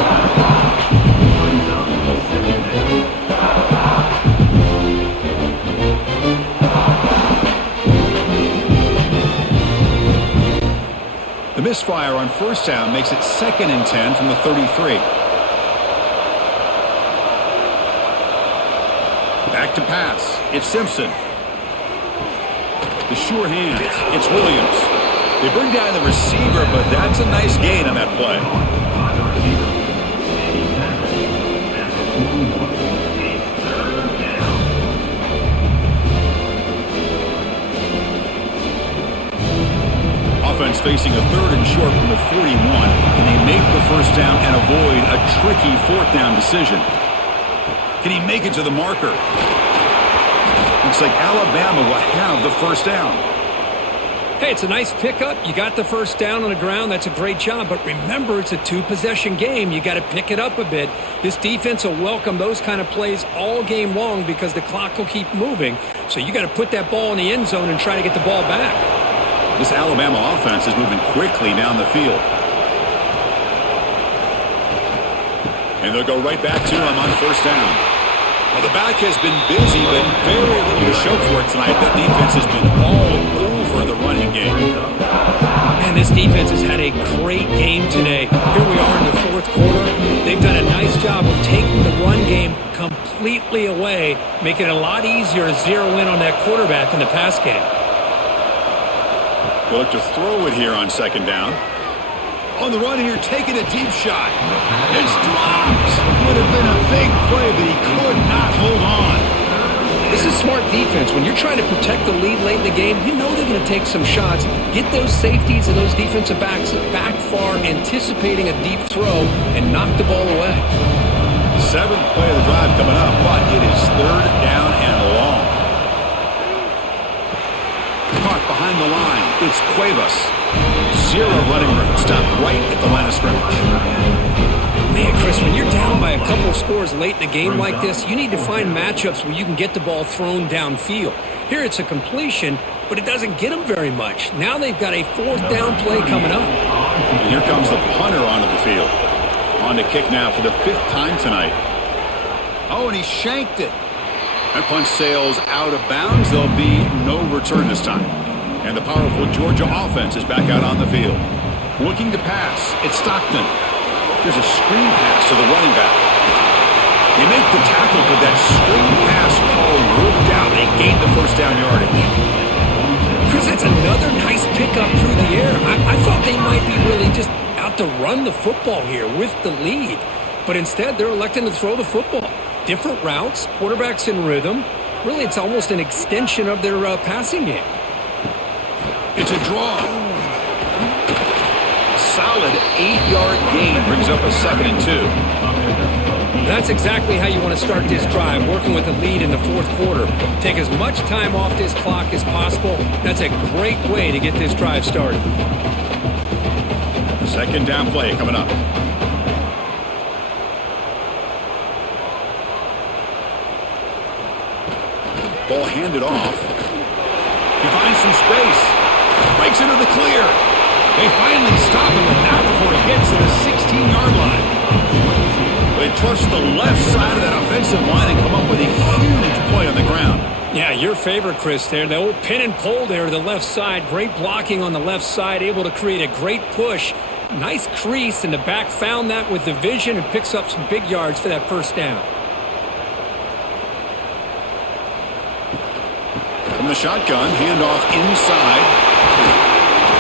The misfire on first down makes it 2nd and 10 from the 33. Back to pass. It's Simpson. The sure hand. It's Williams. They bring down the receiver, but that's a nice gain on that play. Offense facing a 3rd and short from the 41. Can they make the first down and avoid a tricky 4th down decision? Can he make it to the marker? Looks like Alabama will have the first down. Hey, it's a nice pickup. You got the first down on the ground. That's a great job. But remember, it's a two-possession game. You got to pick it up a bit. This defense will welcome those kind of plays all game long because the clock will keep moving. So you got to put that ball in the end zone and try to get the ball back. This Alabama offense is moving quickly down the field. And they'll go right back to him on first down. Well, the back has been busy, but very little to show for it tonight. That defense has been all over the running game. Man, this defense has had a great game today. Here we are in the 4th quarter. They've done a nice job of taking the run game completely away, making it a lot easier to zero in on that quarterback in the pass game. They'll look to throw it here on second down. On the run here, taking a deep shot. It's dropped. Would have been a big play, but he could not hold on. This is smart defense. When you're trying to protect the lead late in the game, you know they're going to take some shots. Get those safeties and those defensive backs back far, anticipating a deep throw, and knock the ball away. 7th play of the drive coming up, but it is 3rd down and long. Caught behind the line. It's Cuevas. 0 running room. Stopped right at the line of scrimmage. Man, Chris, when you're down by a couple scores late in a game like this, you need to find matchups where you can get the ball thrown downfield. Here it's a completion, but it doesn't get them very much. Now they've got a fourth down play coming up. And here comes the punter onto the field. On to kick now for the 5th time tonight. Oh, and he shanked it. That punt sails out of bounds. There'll be no return this time. And the powerful Georgia offense is back out on the field. Looking to pass. It's Stockton. There's a screen pass to the running back. They make the tackle, but that screen pass call worked out. They gained the first down yardage. Chris, that's another nice pickup through the air. I thought they might be really just out to run the football here with the lead. But instead, they're electing to throw the football. Different routes, quarterbacks in rhythm. Really, it's almost an extension of their passing game. It's a draw. Solid 8-yard gain brings up a 2nd and 2. That's exactly how you want to start this drive, working with a lead in the fourth quarter. Take as much time off this clock as possible. That's a great way to get this drive started. 2nd down play coming up. Ball handed off. He finds some space. Breaks into the clear. They finally stop him, and now before he gets to the 16-yard line. They trust the left side of that offensive line and come up with a huge play on the ground. Yeah, your favorite, Chris, there. The old pin and pull there to the left side. Great blocking on the left side, able to create a great push. Nice crease, and the back found that with the vision and picks up some big yards for that first down. From the shotgun, handoff inside.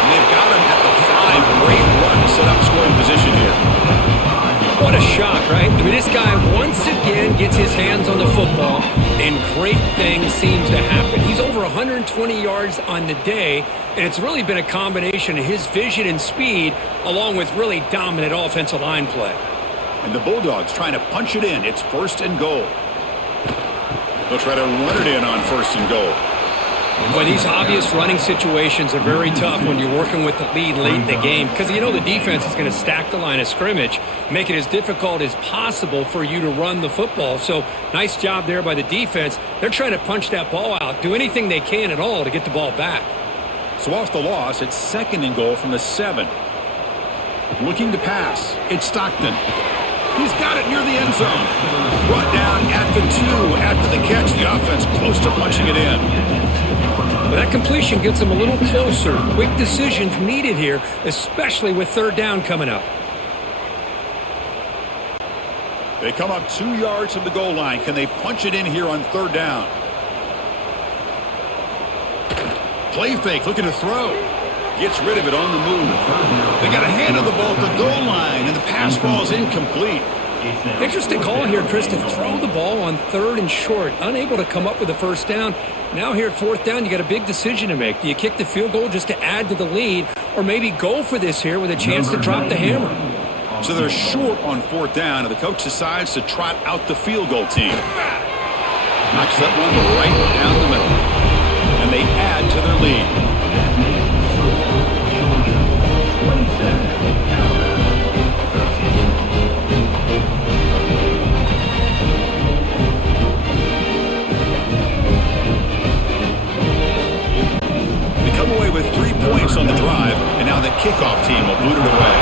And they've got him at the 5. Great run to set up scoring position here. What a shock, right? I mean, this guy once again gets his hands on the football, and great things seems to happen. He's over 120 yards on the day, and it's really been a combination of his vision and speed, along with really dominant offensive line play. And the Bulldogs trying to punch it in. It's 1st and goal. They'll try to run it in on 1st and goal. Boy, these obvious running situations are very tough when you're working with the lead late in the game because you know the defense is going to stack the line of scrimmage, make it as difficult as possible for you to run the football. So nice job there by the defense. They're trying to punch that ball out, do anything they can at all to get the ball back. So off the loss, it's 2nd and goal from the 7. Looking to pass. It's Stockton. He's got it near the end zone. Brought down at the 2 after the catch. The offense close to punching it in. But that completion gets them a little closer. Quick decisions needed here, especially with 3rd down coming up. They come up 2 yards from the goal line. Can they punch it in here on 3rd down? Play fake, looking to throw. Gets rid of it on the move. They got a hand on the ball at the goal line, and the pass ball is incomplete. Interesting call here, Chris, to throw the ball on 3rd and short. Unable to come up with the first down. Now here at 4th down, you got a big decision to make. Do you kick the field goal just to add to the lead, or maybe go for this here with a chance to drop the hammer? So they're short on 4th down, and the coach decides to trot out the field goal team. Knocks that one right down the middle. And they add to their lead. Away with 3 points on the drive, and now the kickoff team will boot it away.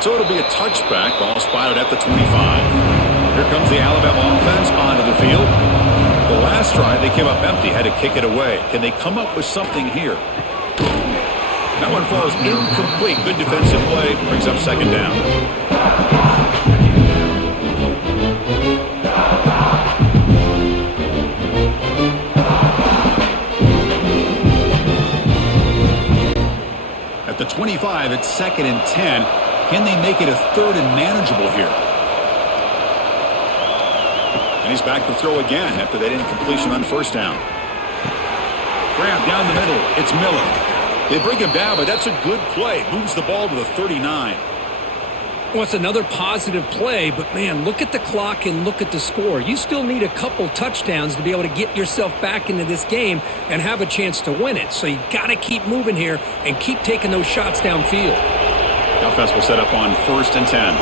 So it'll be a touchback, ball spotted at the 25. Here comes the Alabama offense onto the field. The last drive, they came up empty, had to kick it away. Can they come up with something here? That one falls incomplete. Good defensive play, brings up 2nd down. At the 25, it's 2nd and 10. Can they make it a 3rd and manageable here? And he's back to throw again after that incompletion on 1st down. Grab down the middle. It's Miller. They bring him down, but that's a good play. Moves the ball to the 39. Well, it's another positive play, but man, look at the clock and look at the score. You still need a couple touchdowns to be able to get yourself back into this game and have a chance to win it. So you got to keep moving here and keep taking those shots downfield. The offense will set up on 1st and 10.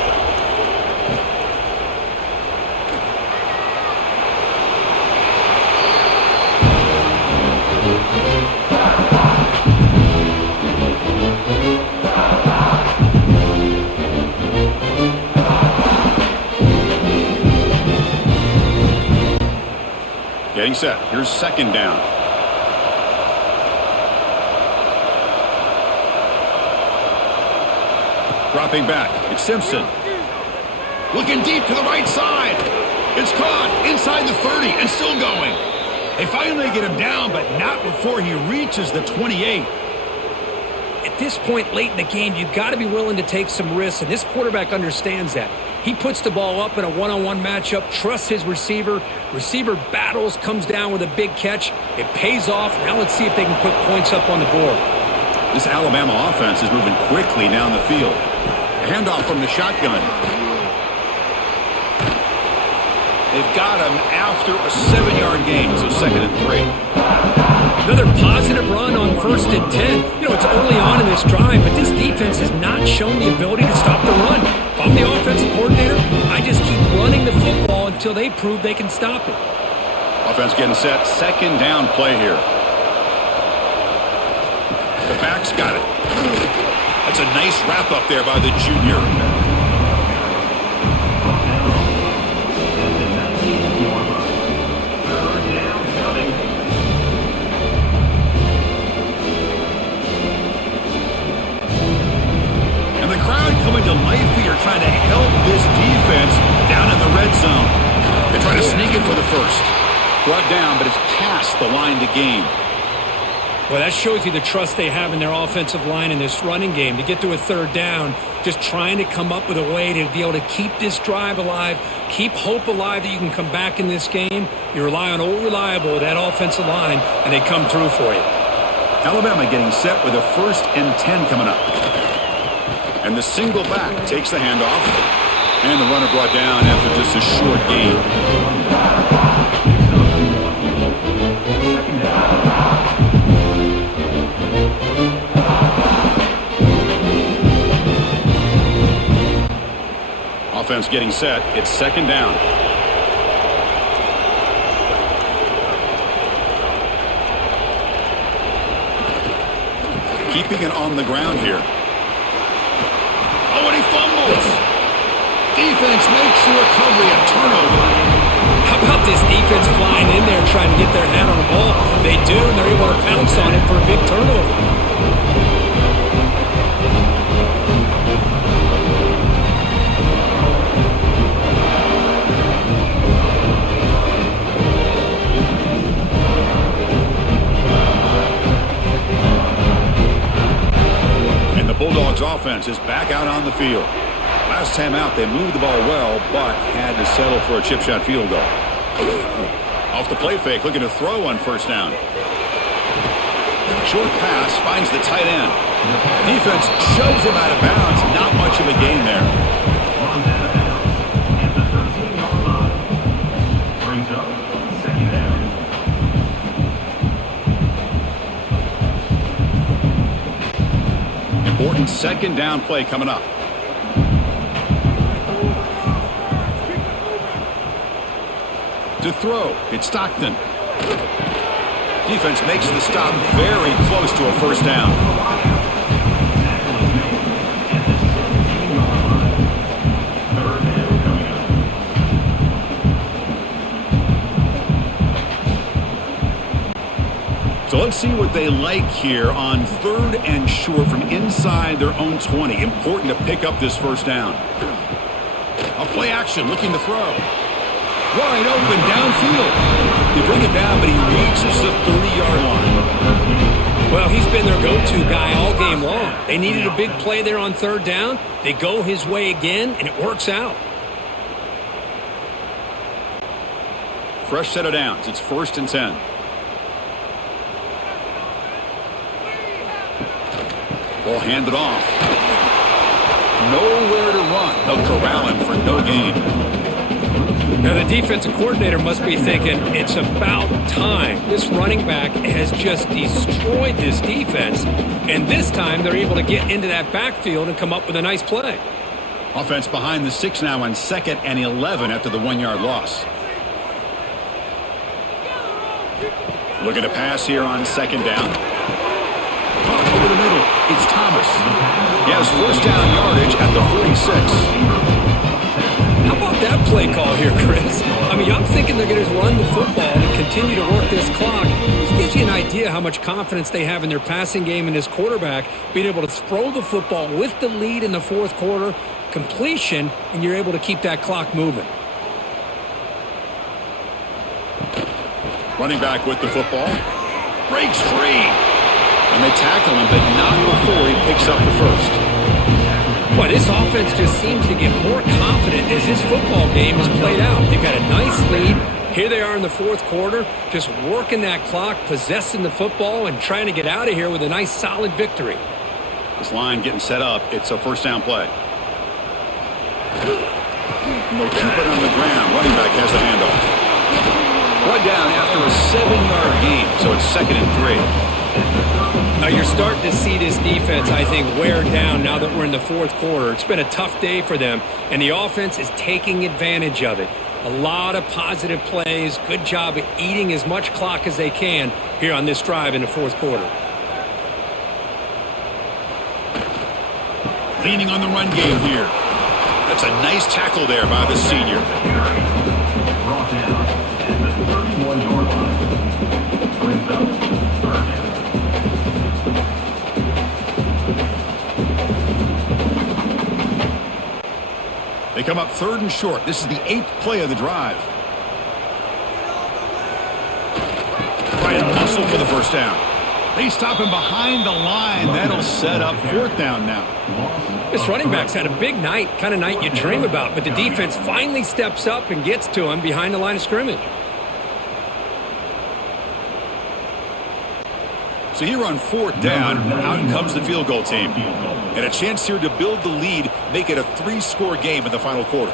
Getting set. Here's 2nd down. Dropping back. It's Simpson. Looking deep to the right side. It's caught inside the 30 and still going. They finally get him down, but not before he reaches the 28. At this point late in the game, you've got to be willing to take some risks, and this quarterback understands that. He puts the ball up in a one-on-one matchup, trusts his receiver. Receiver battles, comes down with a big catch. It pays off. Now let's see if they can put points up on the board. This Alabama offense is moving quickly down the field. A handoff from the shotgun. They've got him after a 7-yard gain, so 2nd and 3. Another positive run on 1st and 10. You know, it's early on in this drive, but this defense has not shown the ability to stop the run. If I'm the offensive coordinator, I just keep running the football until they prove they can stop it. Offense getting set. 2nd down play here. The back's got it. That's a nice wrap up there by the junior. And the crowd coming to life here, trying to help this defense down in the red zone. They try to sneak it for the first. Brought down, but it's past the line to gain. Well, that shows you the trust they have in their offensive line in this running game. To get to a 3rd down, just trying to come up with a way to be able to keep this drive alive, keep hope alive that you can come back in this game. You rely on old reliable, that offensive line, and they come through for you. Alabama getting set with a 1st and 10 coming up. And the single back takes the handoff. And the runner brought down after just a short gain. Offense getting set. It's 2nd down. Keeping it on the ground here. Oh, and he fumbles. Defense makes the recovery, a turnover. How about this defense flying in there trying to get their hand on the ball? They do, and they're able to pounce on it for a big turnover. Bulldogs offense is back out on the field. Last time out, they moved the ball well, but had to settle for a chip shot field goal. Off the play fake, looking to throw on 1st down. Short pass finds the tight end. Defense shoves him out of bounds. Not much of a gain there. Brings up 2nd down. Important 2nd down play coming up. To throw, it's Stockton. Defense makes the stop very close to a 1st down. So let's see what they like here on 3rd and short from inside their own 20. Important to pick up this 1st down. A play action, looking to throw. Wide open downfield. They bring it down, but he reaches the 30-yard line. Well, he's been their go-to guy all game long. They needed a big play there on 3rd down. They go his way again, and it works out. Fresh set of downs. It's 1st and 10. Ball handed off. Nowhere to run. They'll corral him for no gain. Now, the defensive coordinator must be thinking, it's about time. This running back has just destroyed this defense, and this time they're able to get into that backfield and come up with a nice play. Offense behind the 6 now on 2nd and 11 after the 1-yard loss. Looking to pass here on 2nd down. Caught over the middle. It's Thomas. He has first down yardage at the 46. How about that play call here, Chris? I mean, I'm thinking they're going to run the football and continue to work this clock. This gives you an idea how much confidence they have in their passing game and this quarterback being able to throw the football with the lead in the 4th quarter, completion, and you're able to keep that clock moving. Running back with the football. Breaks free. And they tackle him, but not before he picks up the first. Boy, this offense just seems to get more confident as this football game is played out. They've got a nice lead. Here they are in the 4th quarter, just working that clock, possessing the football, and trying to get out of here with a nice, solid victory. This line getting set up. It's a first down play. And they'll keep it on the ground. Running back has the handoff. One down after a 7-yard gain, so it's 2nd and 3. Now you're starting to see this defense, I think, wear down now that we're in the 4th quarter. It's been a tough day for them, and the offense is taking advantage of it. A lot of positive plays. Good job of eating as much clock as they can here on this drive in the 4th quarter. Leaning on the run game here. That's a nice tackle there by the senior. Brought down at the 31-yard line. Brings up 3rd down. They come up 3rd and short. This is the 8th play of the drive. Trying to hustle for the first down. They stop him behind the line. That'll set up 4th down now. This running back's had a big night, kind of night you dream about, but the defense finally steps up and gets to him behind the line of scrimmage. So here on 4th down, out comes the field goal team. And a chance here to build the lead, make it a 3-score game in the final quarter.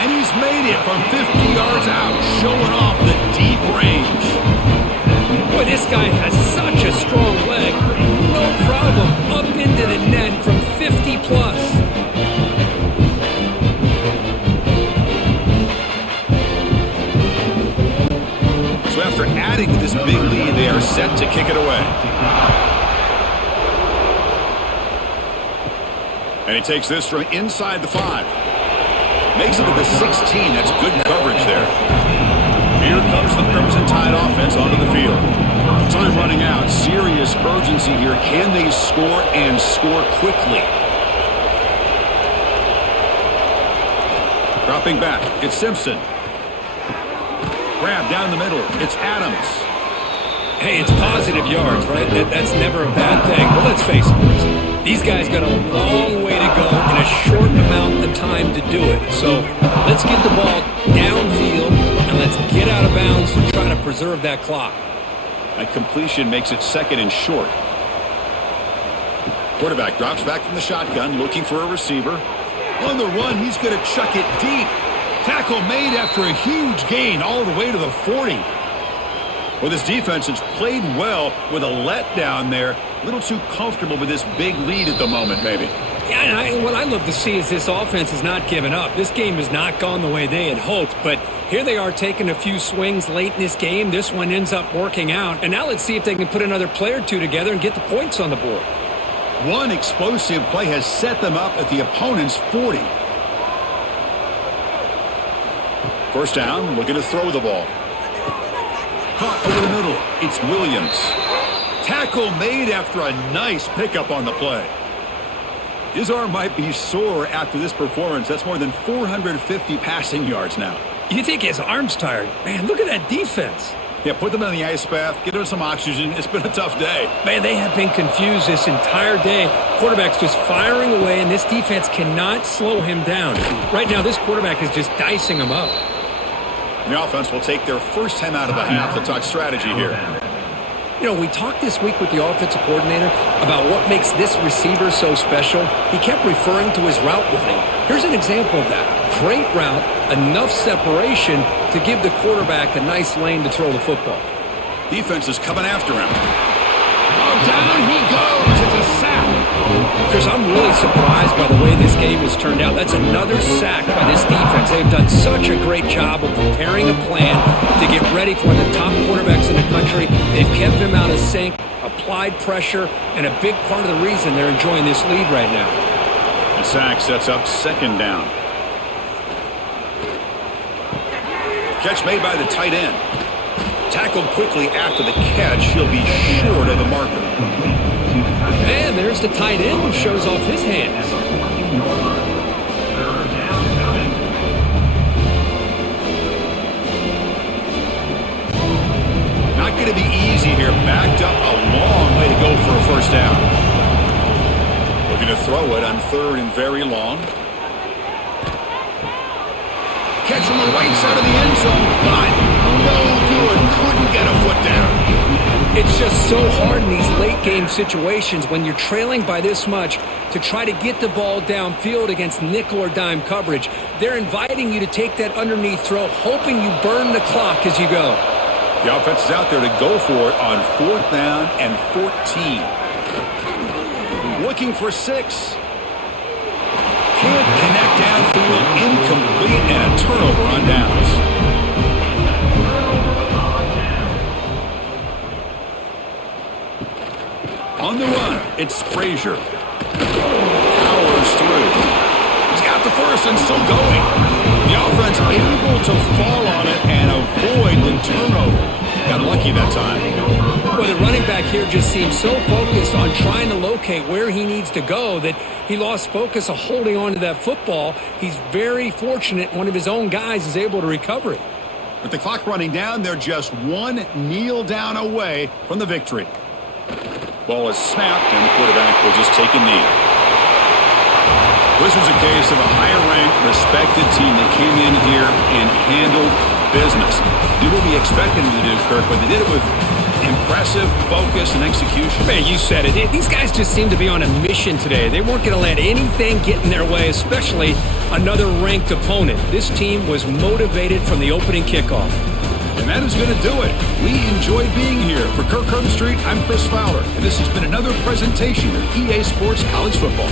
And he's made it from 50 yards out, showing off the deep range. Boy, this guy has such a strong leg. No problem up into the net from 50 plus. So after adding to this big lead, they are set to kick it away. And he takes this from inside the 5. Makes it to the 16. That's good coverage there. Here comes the Crimson Tide offense onto the field. Time running out. Serious urgency here. Can they score and score quickly? Dropping back. It's Simpson. Grab down the middle. It's Adams. Hey, it's positive yards, right? That's never a bad thing. But let's face it, these guys got a long way to go in a short amount of time to do it. So let's get the ball downfield and let's get out of bounds and try to preserve that clock. That completion makes it 2nd and short. Quarterback drops back from the shotgun, looking for a receiver. On the run, he's going to chuck it deep. Tackle made after a huge gain all the way to the 40. Well, this defense has played well with a letdown there. A little too comfortable with this big lead at the moment, maybe. Yeah, and what I love to see is this offense has not given up. This game has not gone the way they had hoped, but here they are taking a few swings late in this game. This one ends up working out, and now let's see if they can put another play or two together and get the points on the board. One explosive play has set them up at the opponent's 40. First down, looking to throw the ball. Caught over the middle. It's Williams. Tackle made after a nice pickup on the play. His arm might be sore after this performance. That's more than 450 passing yards now. You think his arm's tired? Man, look at that defense. Yeah, put them in the ice bath, get them some oxygen. It's been a tough day. Man, they have been confused this entire day. Quarterback's just firing away, and this defense cannot slow him down. Right now, this quarterback is just dicing him up. The offense will take their first time out of the half to talk strategy here. You know, we talked this week with the offensive coordinator about what makes this receiver so special. He kept referring to his route running. Here's an example of that. Great route, enough separation to give the quarterback a nice lane to throw the football. Defense is coming after him. Oh, down he goes. It's a sack. Chris, I'm really surprised by the way this game has turned out. That's another sack by this defense. They've done such a great job of preparing a plan to get ready for the top quarterbacks in the country. They've kept him out of sync, applied pressure, and a big part of the reason they're enjoying this lead right now. The sack sets up second down. Catch made by the tight end. Tackled quickly after the catch. He'll be short of the marker. And there's the tight end who shows off his hands. Not going to be easy here. Backed up a long way to go for a first down. Looking to throw it on third and very long. Catch from the right side of the end zone, but no good. Couldn't get a foot down. It's just so hard in these late game situations when you're trailing by this much to try to get the ball downfield against nickel or dime coverage. They're inviting you to take that underneath throw, hoping you burn the clock as you go. The offense is out there to go for it on fourth down and 14. Looking for 6. Can't connect downfield, incomplete, and a turnover on downs. On the run, it's Frazier. Powers through. He's got the first and still going. The offense able to fall on it and avoid the turnover. Got lucky that time. Well, the running back here just seems so focused on trying to locate where he needs to go that he lost focus of holding on to that football. He's very fortunate one of his own guys is able to recover it. With the clock running down, they're just one kneel down away from the victory. Ball is snapped, and the quarterback will just take a knee. This was a case of a higher-ranked, respected team that came in here and handled business. Did what we expected them to do, Kirk, but they did it with impressive focus and execution. Man, you said it. These guys just seem to be on a mission today. They weren't going to let anything get in their way, especially another ranked opponent. This team was motivated from the opening kickoff. And that is going to do it. We enjoy being here. For Kirk Herbstreit, I'm Chris Fowler, and this has been another presentation of EA Sports College Football.